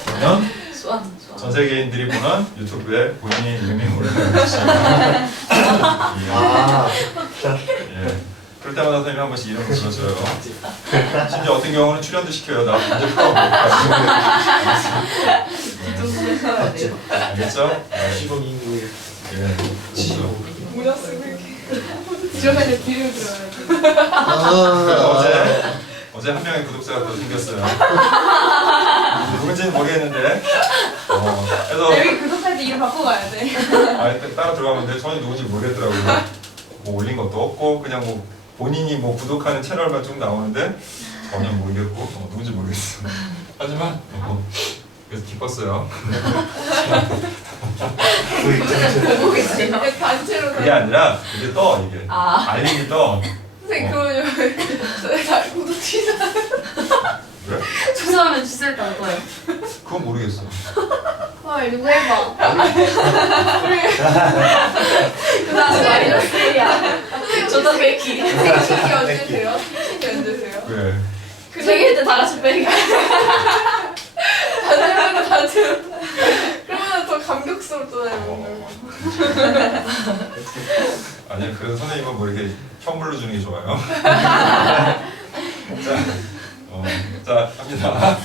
그러면 전 세계인들이 보는 유튜브에 본인의 이름이 올라가는 것이에요. 그럴 때마다 선생님이 한 번씩 이름을 불러줘요. 심지어 어떤 경우는 출연도 시켜요. 나 문제 풀어볼까. 알겠죠? 시범 인구일. 뭐였어 그렇게. 들어가야 뒤로 들어가야지. 그래서 어제 한 명의 구독자가 또 생겼어요. 누군지는 모르겠는데. 그래서 여기 구독할 때 이름 바꿔 가야 돼. 따라 들어가면 돼. 전혀 누군지 모르겠더라고요. 뭐 올린 것도 없고 그냥 뭐 본인이 뭐 구독하는 채널만 쭉 나오는데 전혀 모르겠고 누군지 모르겠어. 하지만 그래서 기뻤어요. 단체로. 그게 아니라 이게 떠 이게 알림이 떠. 선생님 그거 다 구독 취소. 그래? 취소하면 취소했다 거예요. 그건 모르겠어. 헐 누구 해봐. 저도 베키. 생식이 언제세요? 생식이 언제세요? 그래. 그 생일 때 다 같이 베키. 단체로. 그러면 더 감격스러워. 쑥쑥 아니 그래서 선생님은 뭐 이렇게 현물로 주는 게 좋아요. 자 합니다.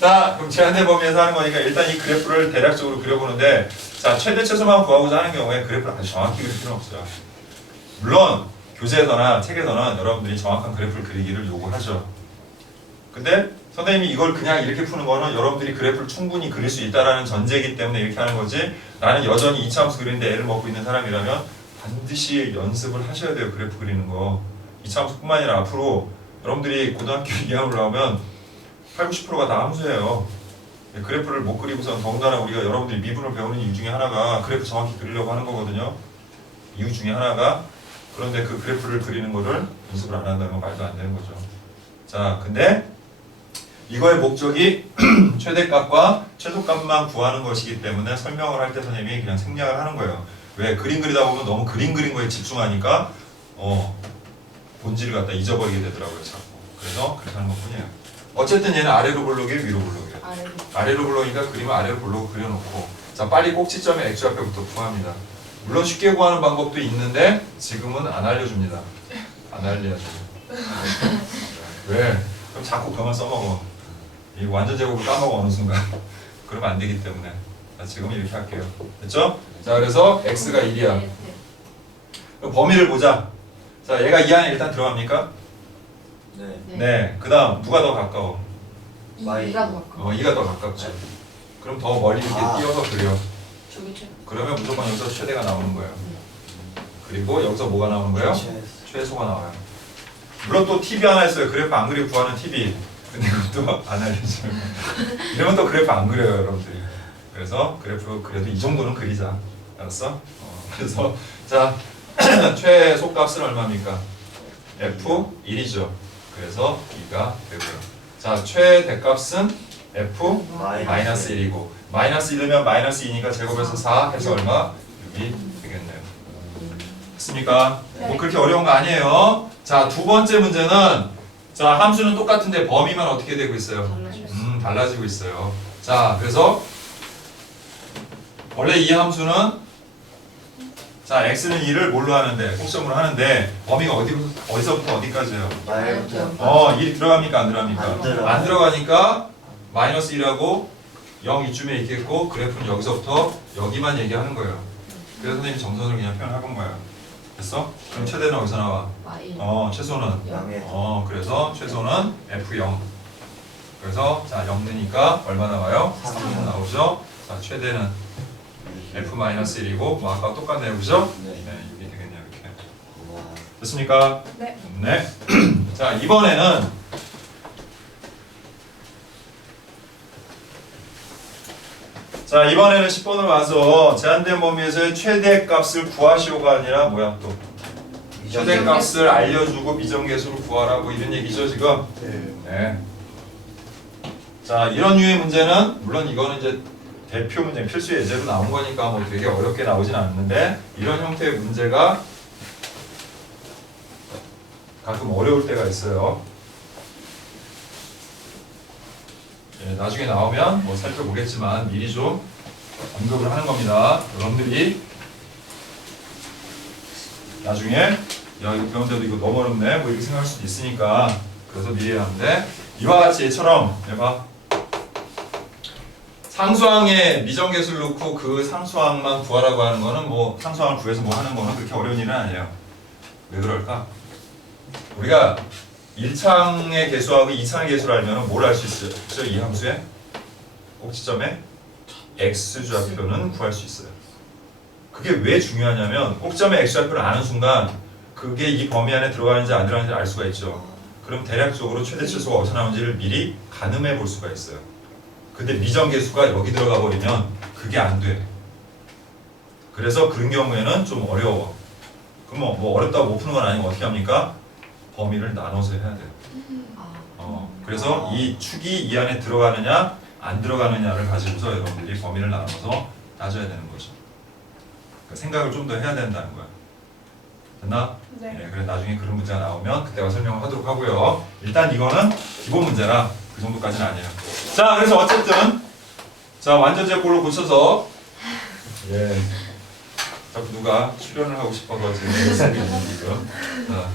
자 그럼 제한된 범위에서 하는 거니까 일단 이 그래프를 대략적으로 그려보는데 자 최대 최소만 구하고자 하는 경우에 그래프를 아주 정확히 그릴 필요는 없어요. 물론 교재에서나 책에서는 여러분들이 정확한 그래프를 그리기를 요구하죠. 근데 선생님이 이걸 그냥 이렇게 푸는 거는 여러분들이 그래프를 충분히 그릴 수 있다라는 전제이기 때문에 이렇게 하는 거지 나는 여전히 이차함수 그리는데 애를 먹고 있는 사람이라면 반드시 연습을 하셔야 돼요. 그래프 그리는 거. 이차함수뿐만 아니라 앞으로 여러분들이 고등학교 2학년 올라오면 80, 90%가 다 함수예요. 그래프를 못 그리고선 더군다나 우리가 여러분들이 미분을 배우는 이유 중에 하나가 그래프 정확히 그리려고 하는 거거든요. 이유 중에 하나가 그런데 그 그래프를 그리는 거를 연습을 안 한다는 건 말도 안 되는 거죠. 자, 근데 이거의 목적이 최대값과 최소값만 구하는 것이기 때문에 설명을 할 때 선생님이 그냥 생략을 하는 거예요. 왜? 그림 그리다 보면 너무 그림 그린 거에 집중하니까 본질을 갖다 잊어버리게 되더라고요. 자꾸. 그래서 그렇게 하는 것뿐이에요. 어쨌든 얘는 아래로 볼록이에요, 위로 볼록이에요. 아래로 볼록이니까 그림을 아래로 볼록 그려놓고 자 빨리 꼭지점에 x좌표부터 구합니다. 물론 쉽게 구하는 방법도 있는데 지금은 안 알려줍니다. 안 알려줘요. 왜? 그럼 자꾸 그만 써먹어. 이 완전 제곱을 까먹어 어느 순간. 그러면 안 되기 때문에 자, 지금 이렇게 할게요. 됐죠? 자 그래서 x가 1이야. 그럼 범위를 보자. 자 얘가 이 안에 일단 들어갑니까? 네. 네. 그 다음 누가 더 가까워? 이가 더 가까워. 2가 더 가깝죠. 그럼 더 멀리 이렇게 띄어서 그려. 저기 최. 그러면 무조건 여기서 최대가 나오는 거예요. 그리고 여기서 뭐가 나오는 거예요? 최소가 나와요. 물론 또 팁이 하나 있어요. 그래프 안 그리고 구하는 팁이. 근데 그것도 안 알려줘요. 이러면 또 그래프 안 그려요, 여러분들이. 그래서 그래프 그래도 이 정도는 그리자. 알았어? 그래서 자 최소값은 얼마입니까? F1이죠. 그래서 2가 되고요. 자 최대값은 F-1이고 마이너스 1이면 마이너스 2니까 제곱해서 4 해서 얼마? 6이 되겠네요. 됐습니까? 네. 뭐 그렇게 어려운 거 아니에요. 자 두 번째 문제는 자 함수는 똑같은데 범위만 어떻게 되고 있어요? 달라지고 있어요. 자 그래서 원래 이 함수는 자 x는 2를 뭘로 하는데 꼭점으로 하는데 범위가 어디서부터 어디까지예요? 1이 들어갑니까 안 들어갑니까? 안 들어가요. 안 들어가니까 마이너스 1하고 0 이쯤에 있겠고 그래프는 여기서부터 여기만 얘기하는 거예요. 그래서 선생님이 정선을 그냥 표현해본 거예요. 됐어? 그럼 최대는 어디서 나와? 최소는? 그래서 최소는 F0. 그래서 자 0 넣으니까 얼마 나와요? 3 나오죠? 자 최대는 F-1이고 뭐 아까 똑같네요. 그죠? 네. 네, 이게 되겠네요. 이렇게. 됐습니까? 네. 네. 자 이번에는 자 이번에는 10번으로 와서 제한된 범위에서의 최대값을 구하시오가 아니라 뭐야 또 최대값을 알려주고 미정계수를 구하라 뭐 이런 얘기죠 지금. 네. 자 이런 류의 문제는 물론 이거는 이제 대표 문제 필수 예제로 나온 거니까 뭐 되게 어렵게 나오진 않는데 이런 형태의 문제가 가끔 어려울 때가 있어요. 예, 나중에 나오면 뭐 살펴보겠지만 미리 좀 언급을 하는 겁니다. 여러분들이 나중에 야 이거 배운데도 이거 너무 어렵네 뭐 이렇게 생각할 수도 있으니까 그래서 미리 해야 하는데 이와 같이 얘처럼 해봐. 상수항에 미정계수를 놓고 그 상수항만 구하라고 하는 거는 뭐 상수항을 구해서 뭐 하는 거는 그렇게 어려운 일은 아니에요. 왜 그럴까? 우리가 1차항의 계수하고 2차항의 계수를 알면 뭘 알 수 있어요? 그죠? 이 함수의 꼭지점에 x좌표는 구할 수 있어요. 그게 왜 중요하냐면 꼭지점의 x좌표를 아는 순간 그게 이 범위 안에 들어가는지 안 들어가는지 알 수가 있죠. 그럼 대략적으로 최대 최소가 어디서 나오는지를 미리 가늠해 볼 수가 있어요. 근데 미정계수가 여기 들어가 버리면 그게 안 돼. 그래서 그런 경우에는 좀 어려워. 그럼 뭐 어렵다고 못 푸는 건 아니고 어떻게 합니까? 범위를 나눠서 해야 돼요. 그래서 이 축이 이 안에 들어가느냐 안 들어가느냐를 가지고서 여러분들이 범위를 나눠서 따져야 되는 거죠. 그러니까 생각을 좀 더 해야 된다는 거야. 됐나? 네. 그래서 나중에 그런 문제가 나오면 그때가 설명을 하도록 하고요. 일단 이거는 기본 문제라 그 정도까지는 아니에요. 자, 그래서 어쨌든 자 완전 제꼴로 고쳐서 예. 자꾸 누가 출연을 하고 싶어서 지금. 자,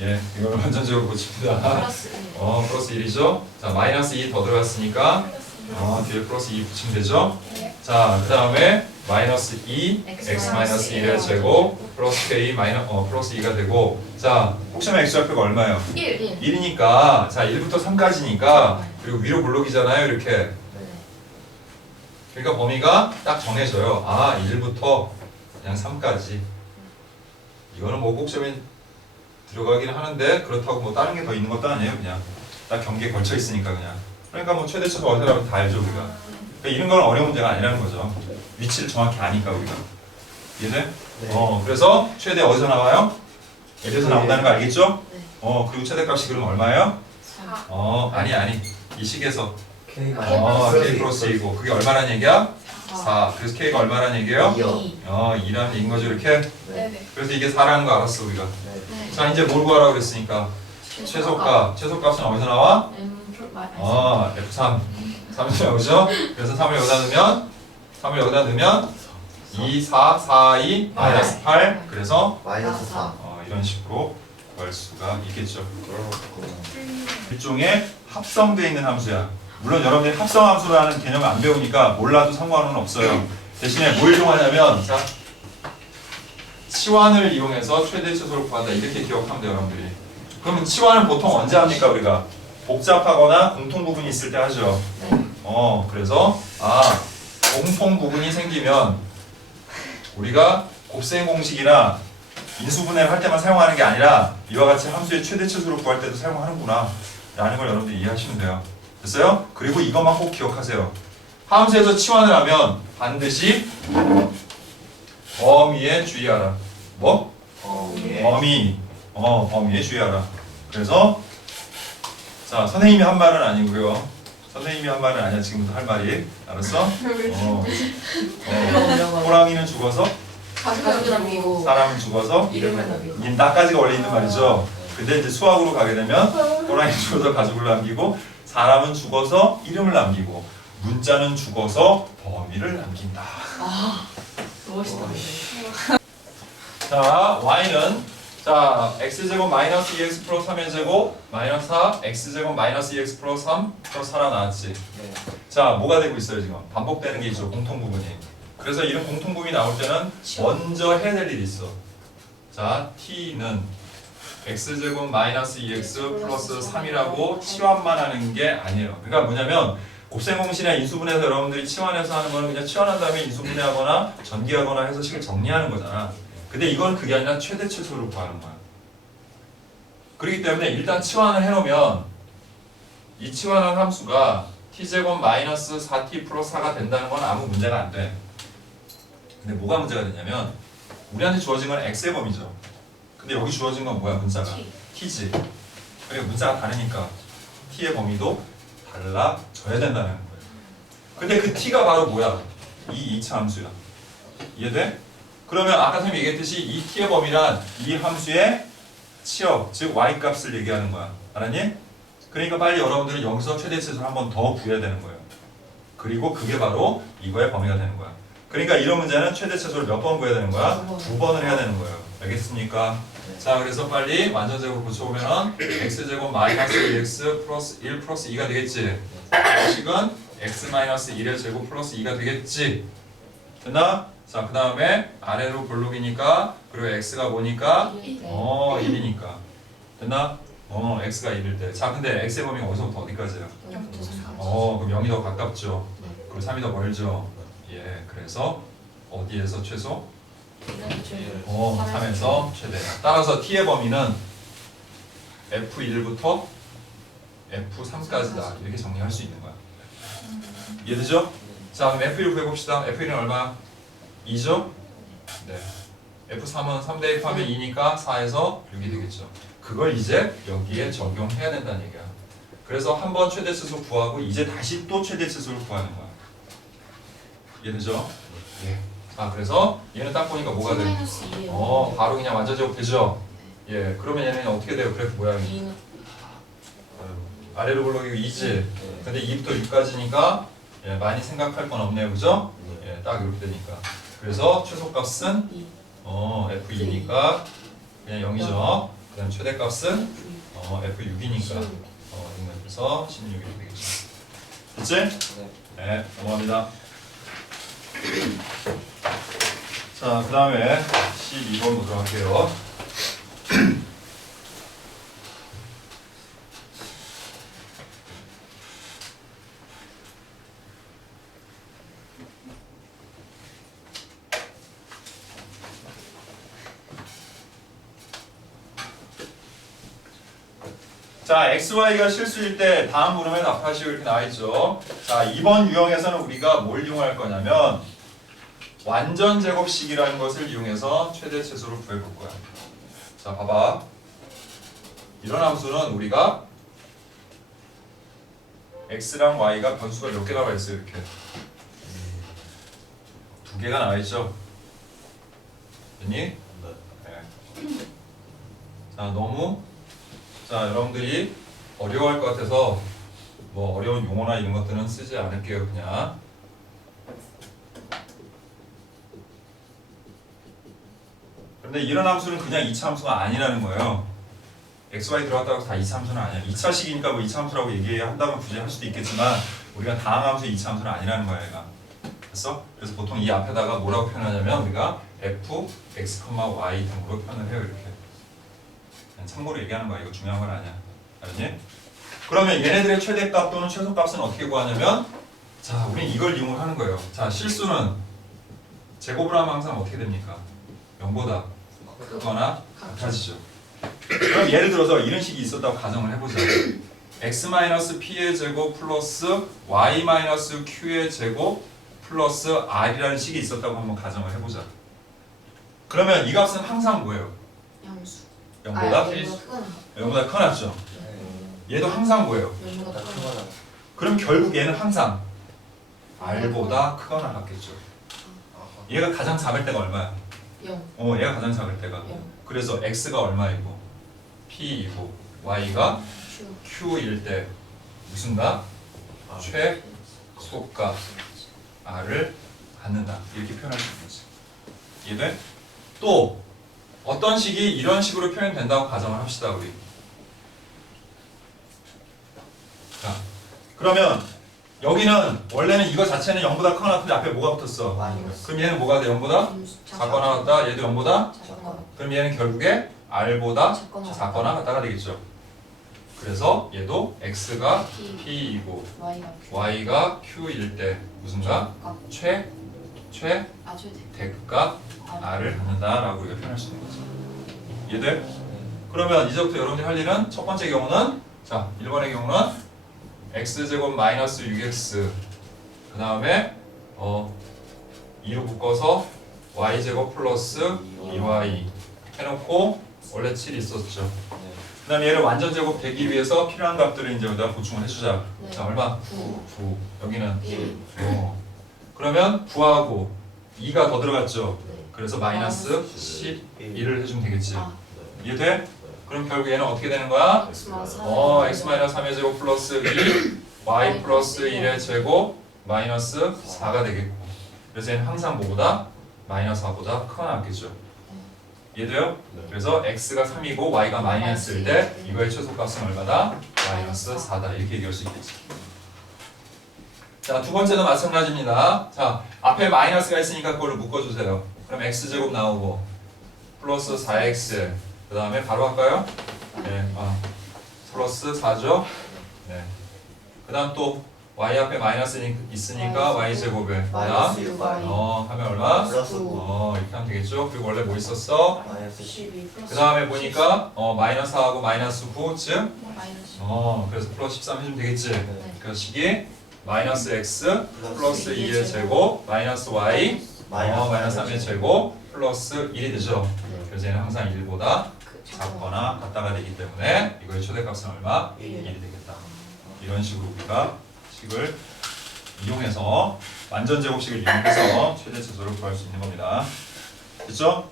예, 이걸 완전적으로 고칩니다. 플러스 플러스 1이죠. 자, 마이너스 2 더 들어갔으니까 뒤에 플러스 2 붙이면 되죠. 자, 그 다음에 마이너스 2 x 마이너스 1의 제곱 플러스 k 플러스 2가 되고, 자, 혹시 x 좌표가 얼마예요? 1. 1이니까 자 1부터 3까지니까 그리고 위로 블록이잖아요 이렇게. 그러니까 범위가 딱 정해져요. 1부터 그냥 3까지. 이거는 뭐 꼭점이 들어가긴 하는데 그렇다고 뭐 다른 게 더 있는 것도 아니에요. 그냥 딱 경계에 걸쳐 있으니까 그냥. 그러니까 뭐 최대치수 어디라면 다 알죠 우리가. 그러니까 이런 건 어려운 문제가 아니라는 거죠. 위치를 정확히 아니까 우리가. 이해돼? 네. 그래서 최대 어디서 나와요? 여기서 나온다는 거 알겠죠? 네. 그리고 최대값이 그럼 얼마예요? 4. 아니 이 식에서 K가 K 플러스 2고 그게 얼마란 얘기야? 4. 그래서 K가 얼마란 얘기예요? 2. 2라는 얘기인 거죠 이렇게? 네. 그래서 이게 4라는 거 알았어 우리가. 네. 자 이제 뭘 구하라고 그랬으니까 최소값은 어디서 나와? F3 3에서 나오죠? 그래서 3을 여기다 넣으면 2, 4, 4, 2, 마이너스 8 그래서 마이너스 4. 이런 식으로 구할 수가 있겠죠. 일종의 합성되어 있는 함수야. 물론 여러분들이 합성 함수라는 개념을 안 배우니까 몰라도 상관은 없어요. 대신에 뭘 이용하냐면 자 치환을 이용해서 최대 최소를 구한다 이렇게 기억하면 돼요 여러분들이. 그러면 치환은 보통 언제 합니까 우리가? 복잡하거나 공통 부분이 있을 때 하죠. 그래서 공통 부분이 생기면 우리가 곱셈 공식이나 인수분해를 할 때만 사용하는 게 아니라 이와 같이 함수의 최대 최소를 구할 때도 사용하는구나 라는 걸 여러분들이 이해하시면 돼요. 됐어요? 그리고 이것만 꼭 기억하세요. 함수에서 치환을 하면 반드시 범위에 주의하라. 뭐? 범위에 주의하라. 그래서 자 선생님이 한 말은 아니고요. 선생님이 한 말은 아니야. 지금부터 할 말이. 알았어? 호랑이는 죽어서 가족을 남기고 사람은 죽어서 이름을 남기고. 이게 나까지가 원래 있는 말이죠. 근데 이제 수학으로 가게 되면 호랑이는 죽어서 가족을 남기고 사람은 죽어서 이름을 남기고 문자는 죽어서 범위를 남긴다. 멋있다. 자 y는 자 x제곱 마이너스 2x 플러스 3의 제곱 마이너스 4 x제곱 마이너스 2x 플러스 3 플러스 4라 나왔지. 네. 자 뭐가 되고 있어요 지금? 반복되는 게 있죠. 공통 부분이. 그래서 이런 공통 부분이 나올 때는 먼저 해야 될 일이 있어. 자 t는 x제곱 마이너스 2x 플러스 3이라고 치환만 하는 게 아니에요. 그러니까 뭐냐면 곱셈 공식이나 인수분해에서 여러분들이 치환해서 하는 거는 그냥 치환한 다음에 인수분해하거나 전기하거나 해서 식을 정리하는 거잖아. 근데 이건 그게 아니라 최대 최소를 구하는 거야. 그렇기 때문에 일단 치환을 해놓으면 이 치환한 함수가 t제곱 마이너스 4t 플러스 4가 된다는 건 아무 문제가 안 돼. 근데 뭐가 문제가 되냐면 우리한테 주어진 건 x의 범위죠. 근데 여기 주어진 건 뭐야 문자가? t지. 그러니까 문자가 다르니까 t의 범위도 달라져야 된다는 거예요. 근데 그 t가 바로 뭐야? 이 2차 함수야. 이해돼? 그러면 아까 선생님이 얘기했듯이 이 t의 범위란 이 함수의 치역, 즉 y 값을 얘기하는 거야. 알았니? 그러니까 빨리 여러분들은 여기서 최대 최소를 한 번 더 구해야 되는 거예요. 그리고 그게 바로 이거의 범위가 되는 거야. 그러니까 이런 문제는 최대 최소를 몇 번 구해야 되는 거야? 2번을 해야 되는 거예요. 알겠습니까? 자, 그래서 빨리 완전제곱 고쳐보면 x제곱 마이너스 2x 플러스 1 플러스 2가 되겠지. 식은 x 마이너스 1의 제곱 플러스 2가 되겠지. 됐나? 자, 그 다음에 아래로 볼록이니까 그리고 x가 뭐니까? 1이니까. 됐나? x가 1일 때. 자, 근데 x의 범위가 어디서부터 어디까지예요? 그럼 0이 더 가깝죠. 그리고 3이 더 멀죠. 예, 그래서 어디에서 최소? 3에서 최대. 따라서 t의 범위는 f1부터 f3까지다. 이렇게 정리할 수 있는 거야. 이해되죠? 자, 그럼 f1 구해봅시다. f1은 얼마? 2죠? 네. f3은 3 대입하면 2니까 4에서 6이 되겠죠. 그걸 이제 여기에 적용해야 된다는 얘기야. 그래서 한 번 최대 치수 구하고 이제 다시 또 최대 치수를 구하는 거야. 이해되죠? 예. 그래서 얘는 딱 보니까 뭐가 돼? 바로 그냥 완전제곱 되죠? 예. 그러면 얘는 어떻게 돼요? 그래프 모양이? 아래로 볼록이고 2지. 근데 2부터 6까지니까 예, 많이 생각할 건 없네요. 그죠? 예. 네, 딱 이렇게 되니까. 그래서 최소값은 이 F2니까 그냥 0이죠. 그다음 최대값은 F6이니까 그래서 16이렇게 되겠죠. 됐지? 네. 네, 넘어갑니다. 자, 그 다음에 12번 보도록 할게요. 자, XY가 실수일 때 다음 물음에 답하시오 이렇게 나와있죠. 자, 이번 유형에서는 우리가 뭘 이용할 거냐면 완전 제곱식이라는 것을 이용해서 최대 최소를 구해볼 거야. 자, 봐봐. 이런 함수는 우리가 X랑 Y가 변수가 몇 개 나와 있어요, 이렇게. 두 개가 나와 있죠. 됐니? 네. 자, 여러분들이 어려워할 것 같아서 뭐 어려운 용어나 이런 것들은 쓰지 않을게요, 그냥. 그런데 이런 함수는 그냥 2차 함수가 아니라는 거예요. XY 들어갔다고 해서 다 2차 함수는 아니야. 2차식이니까 뭐 2차 함수라고 얘기한다면 굳이 할 수도 있겠지만 우리가 다항 함수의 2차 함수는 아니라는 거야, 얘가. 됐어? 그래서 보통 이 앞에다가 뭐라고 표현하냐면 우리가 f, x, y 등으로 표현을 해요, 이렇게. 그냥 참고로 얘기하는 거야. 이거 중요한 건 아니야. 알았니? 그러면 얘네들의 최대값 또는 최소값은 어떻게 구하냐면 자, 우린 이걸 이용을 하는 거예요. 자, 실수는 제곱을 하면 항상 어떻게 됩니까? 0보다 크거나 같아지죠. 그럼 예를 들어서 이런 식이 있었다고 가정을 해보자. x-p의 제곱 플러스 y-q의 제곱 플러스 r이라는 식이 있었다고 한번 가정을 해보자. 그러면 이 값은 항상 뭐예요? 양수 0보다? 크거나 0보다 커놨죠. 얘도 항상 뭐예요? 0보다 나 크거나 크거나. 그럼 결국 얘는 항상 r보다 크거나 같겠죠. 얘가 가장 작을 때가 얼마야? 0 얘가 가장 작을 때가. 그래서 x가 얼마이고 p이고 y가 Q q일 때 무슨 값? 최소값 r을 갖는다. 이렇게 표현할 수 있는 거지. 이해돼? 또 어떤 식이 이런 식으로 표현된다고 가정을 합시다, 우리. 자, 그러면 여기는 원래는 이거 자체는 0보다 크거나 큰데 앞에 뭐가 붙었어? 마이너스. 그럼 얘는 뭐가 돼? 0보다 작거나 같다. 얘도 0보다 작거나 그럼 얘는 결국에 r보다 작거나 작거나 같다가 되겠죠. 그래서 얘도 x가 P p이고 Y가 Q y가 q일 때 무슨 값? 최 최대 대값 r을 갖는다라고 우리가 표현할 수 있는 거죠. 이해돼? 그러면 이제부터 여러분들이 할 일은 첫 번째 경우는 자 1번의 경우는 x제곱 마이너스 6x 그 다음에 2로 묶어서 y제곱 플러스 2y 해놓고 원래 7이 있었죠. 네. 그 다음에 얘를 완전 제곱 되기 위해서 필요한 값들을 이제 여기다 보충을 해주자. 네. 자 얼마? 9 9 여기는 1 그러면 9하고 2가 더 들어갔죠. 네. 그래서 마이너스 11을 해주면 되겠지. 아 이해돼? 그럼 결국 얘는 어떻게 되는 거야? x-3의 제곱 플러스 2 y 플러스 1의 제곱 마이너스 4가 되겠고 그래서 얘는 항상 뭐보다? 마이너스 4보다 크거나 같겠죠. 이해돼요? 그래서 x가 3이고 y가 마이너스일 때 이거의 최소값은 얼마다? 마이너스 4다 이렇게 얘기할 수 있겠지. 자, 두 번째도 마찬가지입니다. 자, 앞에 마이너스가 있으니까 그걸로 묶어주세요. 그럼 x제곱 나오고 플러스 4x 그 다음에 바로 할까요? 네, 플러스 4죠? 네. 그 다음 또 y 앞에 마이너스 있으니까 y제곱에 그 다음 마이너스 6y. 하면 얼마? 플러스 9. 이렇게 하면 되겠죠? 그리고 원래 뭐 있었어? 마이너스 10. 12 플러스 그 다음에 보니까 마이너스 4하고 마이너스 9 즉? 마이너스 그래서 플러스 13 해주면 되겠지? 네. 그 식이 마이너스 x 플러스 2의 제곱 마이너스 y 마이너스 3의 제곱 플러스 1이 되죠. 네. 그래서 얘는 항상 1보다 그 작거나 같다가 되기 때문에 이거의 최대값은 얼마? 1이 되겠다. 이런 식으로 우리가 식을 이용해서 완전 제곱식을 이용해서 최대 최소를 구할 수 있는 겁니다. 됐죠?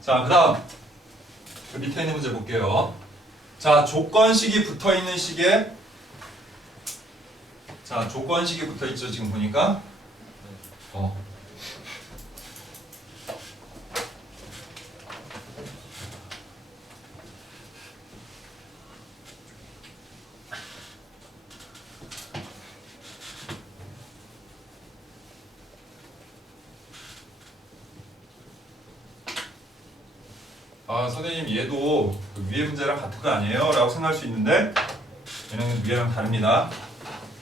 자, 그 다음 그 밑에 있는 문제 볼게요. 자, 조건식이 붙어있는 식에 조건식이 붙어있죠. 지금 보니까 아 선생님 얘도 그 위에 문제랑 같은 거 아니에요? 라고 생각할 수 있는데 얘는 위에랑 다릅니다.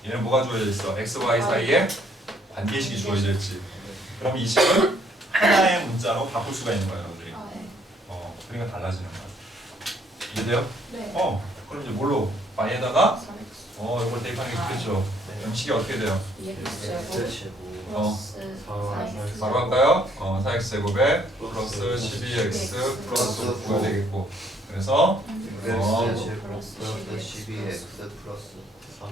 얘는 뭐가 주어져 있어? x, y 사이에 관계식이 주어져 있지. 그럼 이 식을 하나의 문자로 바꿀 수가 있는 거예요, 여러분들이. 아, 네. 그러니까 달라지는 거야. 이해돼요? 네. 그럼 이제 뭘로? y에다가 3x 이걸 대입하는 게 좋겠죠. 그럼 식이 어떻게 돼요? 2x 제곱 플러스 4x 바로 할까요? 4x 제곱에 플러스 12x 플러스 9가 되겠고. 그래서 x 제곱 플러스 12x 플러스 3.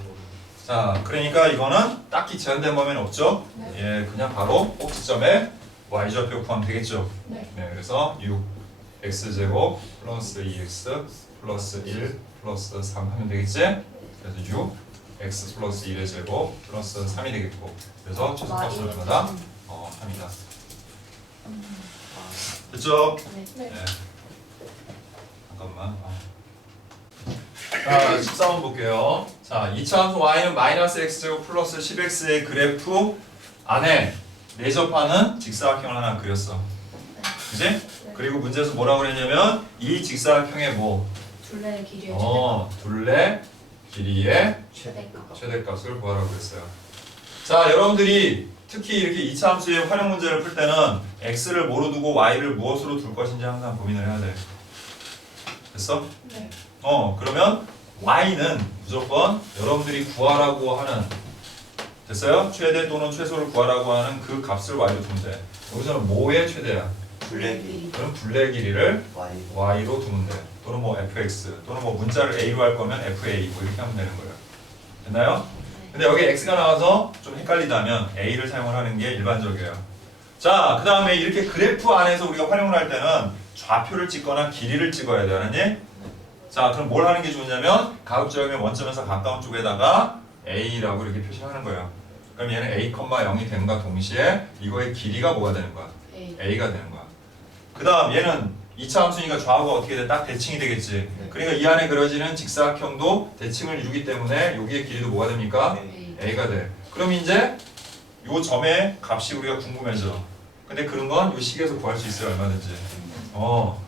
자, 그러니까 이거는 딱히 제한된 범위는 없죠? 네. 예, 그냥 바로 꼭지점에 y좌표 구하면 되겠죠? 네. 네, 그래서 6x제곱 플러스 2x 플러스 1 플러스 3 하면 되겠지? 그래서 6 x 플러스 1의 제곱 플러스 3이 되겠고 그래서 최소값은 얼마다? 3이다. 됐죠? 네. 잠깐만. 자, 13번 볼게요. 자, 이차함수 y는 마이너스 x제곱 플러스 10x의 그래프 안에 내접하는 직사각형을 하나 그렸어. 그지? 그리고 문제에서 뭐라고 그랬냐면 이 직사각형의 뭐? 둘레의 길이의 둘레 길이의 최대값. 최대값을 구하라고 그랬어요. 자, 여러분들이 특히 이렇게 이차함수의 활용 문제를 풀 때는 x를 뭐로 두고 y를 무엇으로 둘 것인지 항상 고민을 해야 돼. 됐어? 네. 그러면 y는 무조건 여러분들이 구하라고 하는 됐어요? 최대 또는 최소를 구하라고 하는 그 값을 y로 두면 돼. 여기서는 뭐의 최대야? 블랙이 그럼 둘레 길이를 y y로 두면 돼. 또는 뭐 fx 또는 뭐 문자를 a로 할 거면 fa 뭐 이렇게 하면 되는 거예요. 됐나요? 근데 여기 x가 나와서 좀 헷갈리다면 a를 사용을 하는 게 일반적이에요. 자, 그 다음에 이렇게 그래프 안에서 우리가 활용을 할 때는 좌표를 찍거나 길이를 찍어야 돼. 알았니? 자, 그럼 뭘 하는 게 좋냐면 가급적이면 원점에서 가까운 쪽에다가 a라고 이렇게 표시하는 거예요. 그럼 얘는 a, 0이 됨과 동시에 이거의 길이가 뭐가 되는 거야? a가 되는 거야. 그 다음 얘는 2차 함수니까 좌우가 어떻게 돼? 딱 대칭이 되겠지. 그러니까 이 안에 그려지는 직사각형도 대칭을 이루기 때문에 여기의 길이도 뭐가 됩니까? a가 돼. 그럼 이제 요 점의 값이 우리가 궁금해져. 근데 그런 건 요 식에서 구할 수 있어요. 얼마든지.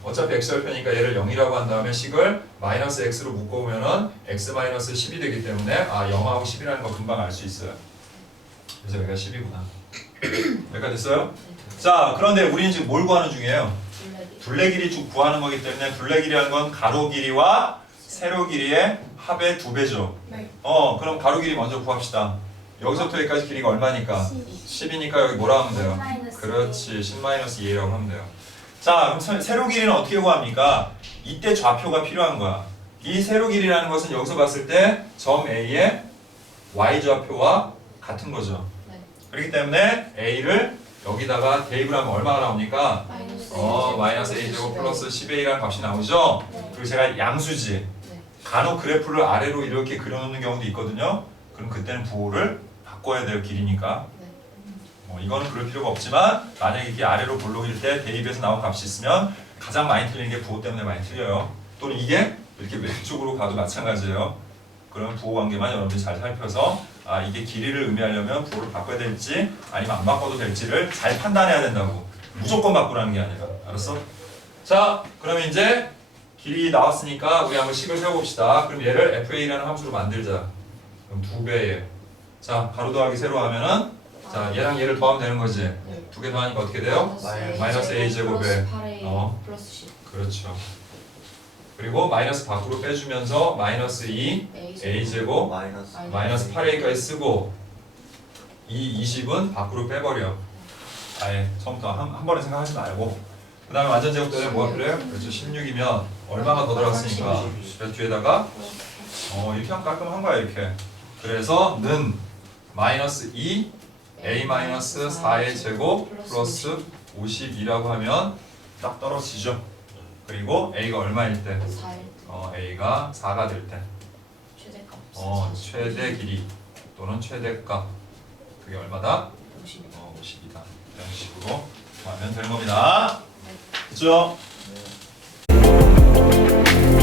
어차피 x절편이니까 얘를 0이라고 한 다음에 식을 마이너스 x로 묶어보면은 x 마이너스 10이 되기 때문에 0하고 10이라는 거 금방 알 수 있어요. 그래서 여기가 10이구나. 여기까지 됐어요? 자, 그런데 우리는 지금 뭘 구하는 중이에요? 둘레 길이 쭉 구하는 거기 때문에 둘레 길이라는 건 가로 길이와 세로 길이의 합의 2배죠. 네. 그럼 가로 길이 먼저 구합시다. 여기서부터 여기까지 길이가 얼마니까? 10이니까 여기 뭐라 하면 돼요? 그렇지, 10-2라고 하면 돼요. 자, 그럼 세로 길이는 어떻게 구합니까? 이때 좌표가 필요한 거야. 이 세로 길이라는 것은 여기서 봤을 때 점 A의 y좌표와 같은 거죠. 네. 그렇기 때문에 A를 여기다가 대입을 하면 얼마가 나옵니까? 마이너스 a제곱 플러스 10a라는 값이 나오죠? 그리고 제가 양수지. 네. 간혹 그래프를 아래로 이렇게 그려놓는 경우도 있거든요. 그럼 그때는 부호를 바꿔야 돼요. 길이니까. 이거는 그럴 필요가 없지만 만약에 이게 아래로 볼록일 때 대입에서 나온 값이 있으면 가장 많이 틀리는 게 부호 때문에 많이 틀려요. 또는 이게 이렇게 왼쪽으로 가도 마찬가지예요. 그러면 부호 관계만 여러분들이 잘 살펴서 이게 길이를 의미하려면 부호를 바꿔야 될지 아니면 안 바꿔도 될지를 잘 판단해야 된다고. 무조건 바꾸라는 게 아니라. 알았어? 자, 그러면 이제 길이 나왔으니까 우리 한번 식을 세워봅시다. 그럼 얘를 fa라는 함수로 만들자. 그럼 2배에 자, 가로 더하기 세로 하면은 자, 얘랑 얘를 더하면 되는 거지. 네. 2개 더하니까 어떻게 돼요? 마이너스 a 제곱에 플러스 8a 플러스 10 그렇죠. 그리고 마이너스 밖으로 빼주면서 마이너스 2 a 제곱 마이너스 8a까지 쓰고 이 20은 밖으로 빼버려. 아예 처음부터 한 번에 생각하지 말고 그 다음에 완전 제곱되면 뭐가 필요해요? 그렇죠. 16이면 얼마가 더 들어갔으니까 그래서 뒤에다가 이렇게 하면 깔끔한 거야 이렇게. 그래서 는 마이너스 2 a 마이너스 4의 제곱 플러스 52라고 하면 딱 떨어지죠. 그리고 a가 얼마일 때? 4일 a가 4가 될 때. 최대값 최대 길이 또는 최대값 그게 얼마다? 50. 50이다. 이런 식으로 하면 되는 겁니다. 그렇죠? 네.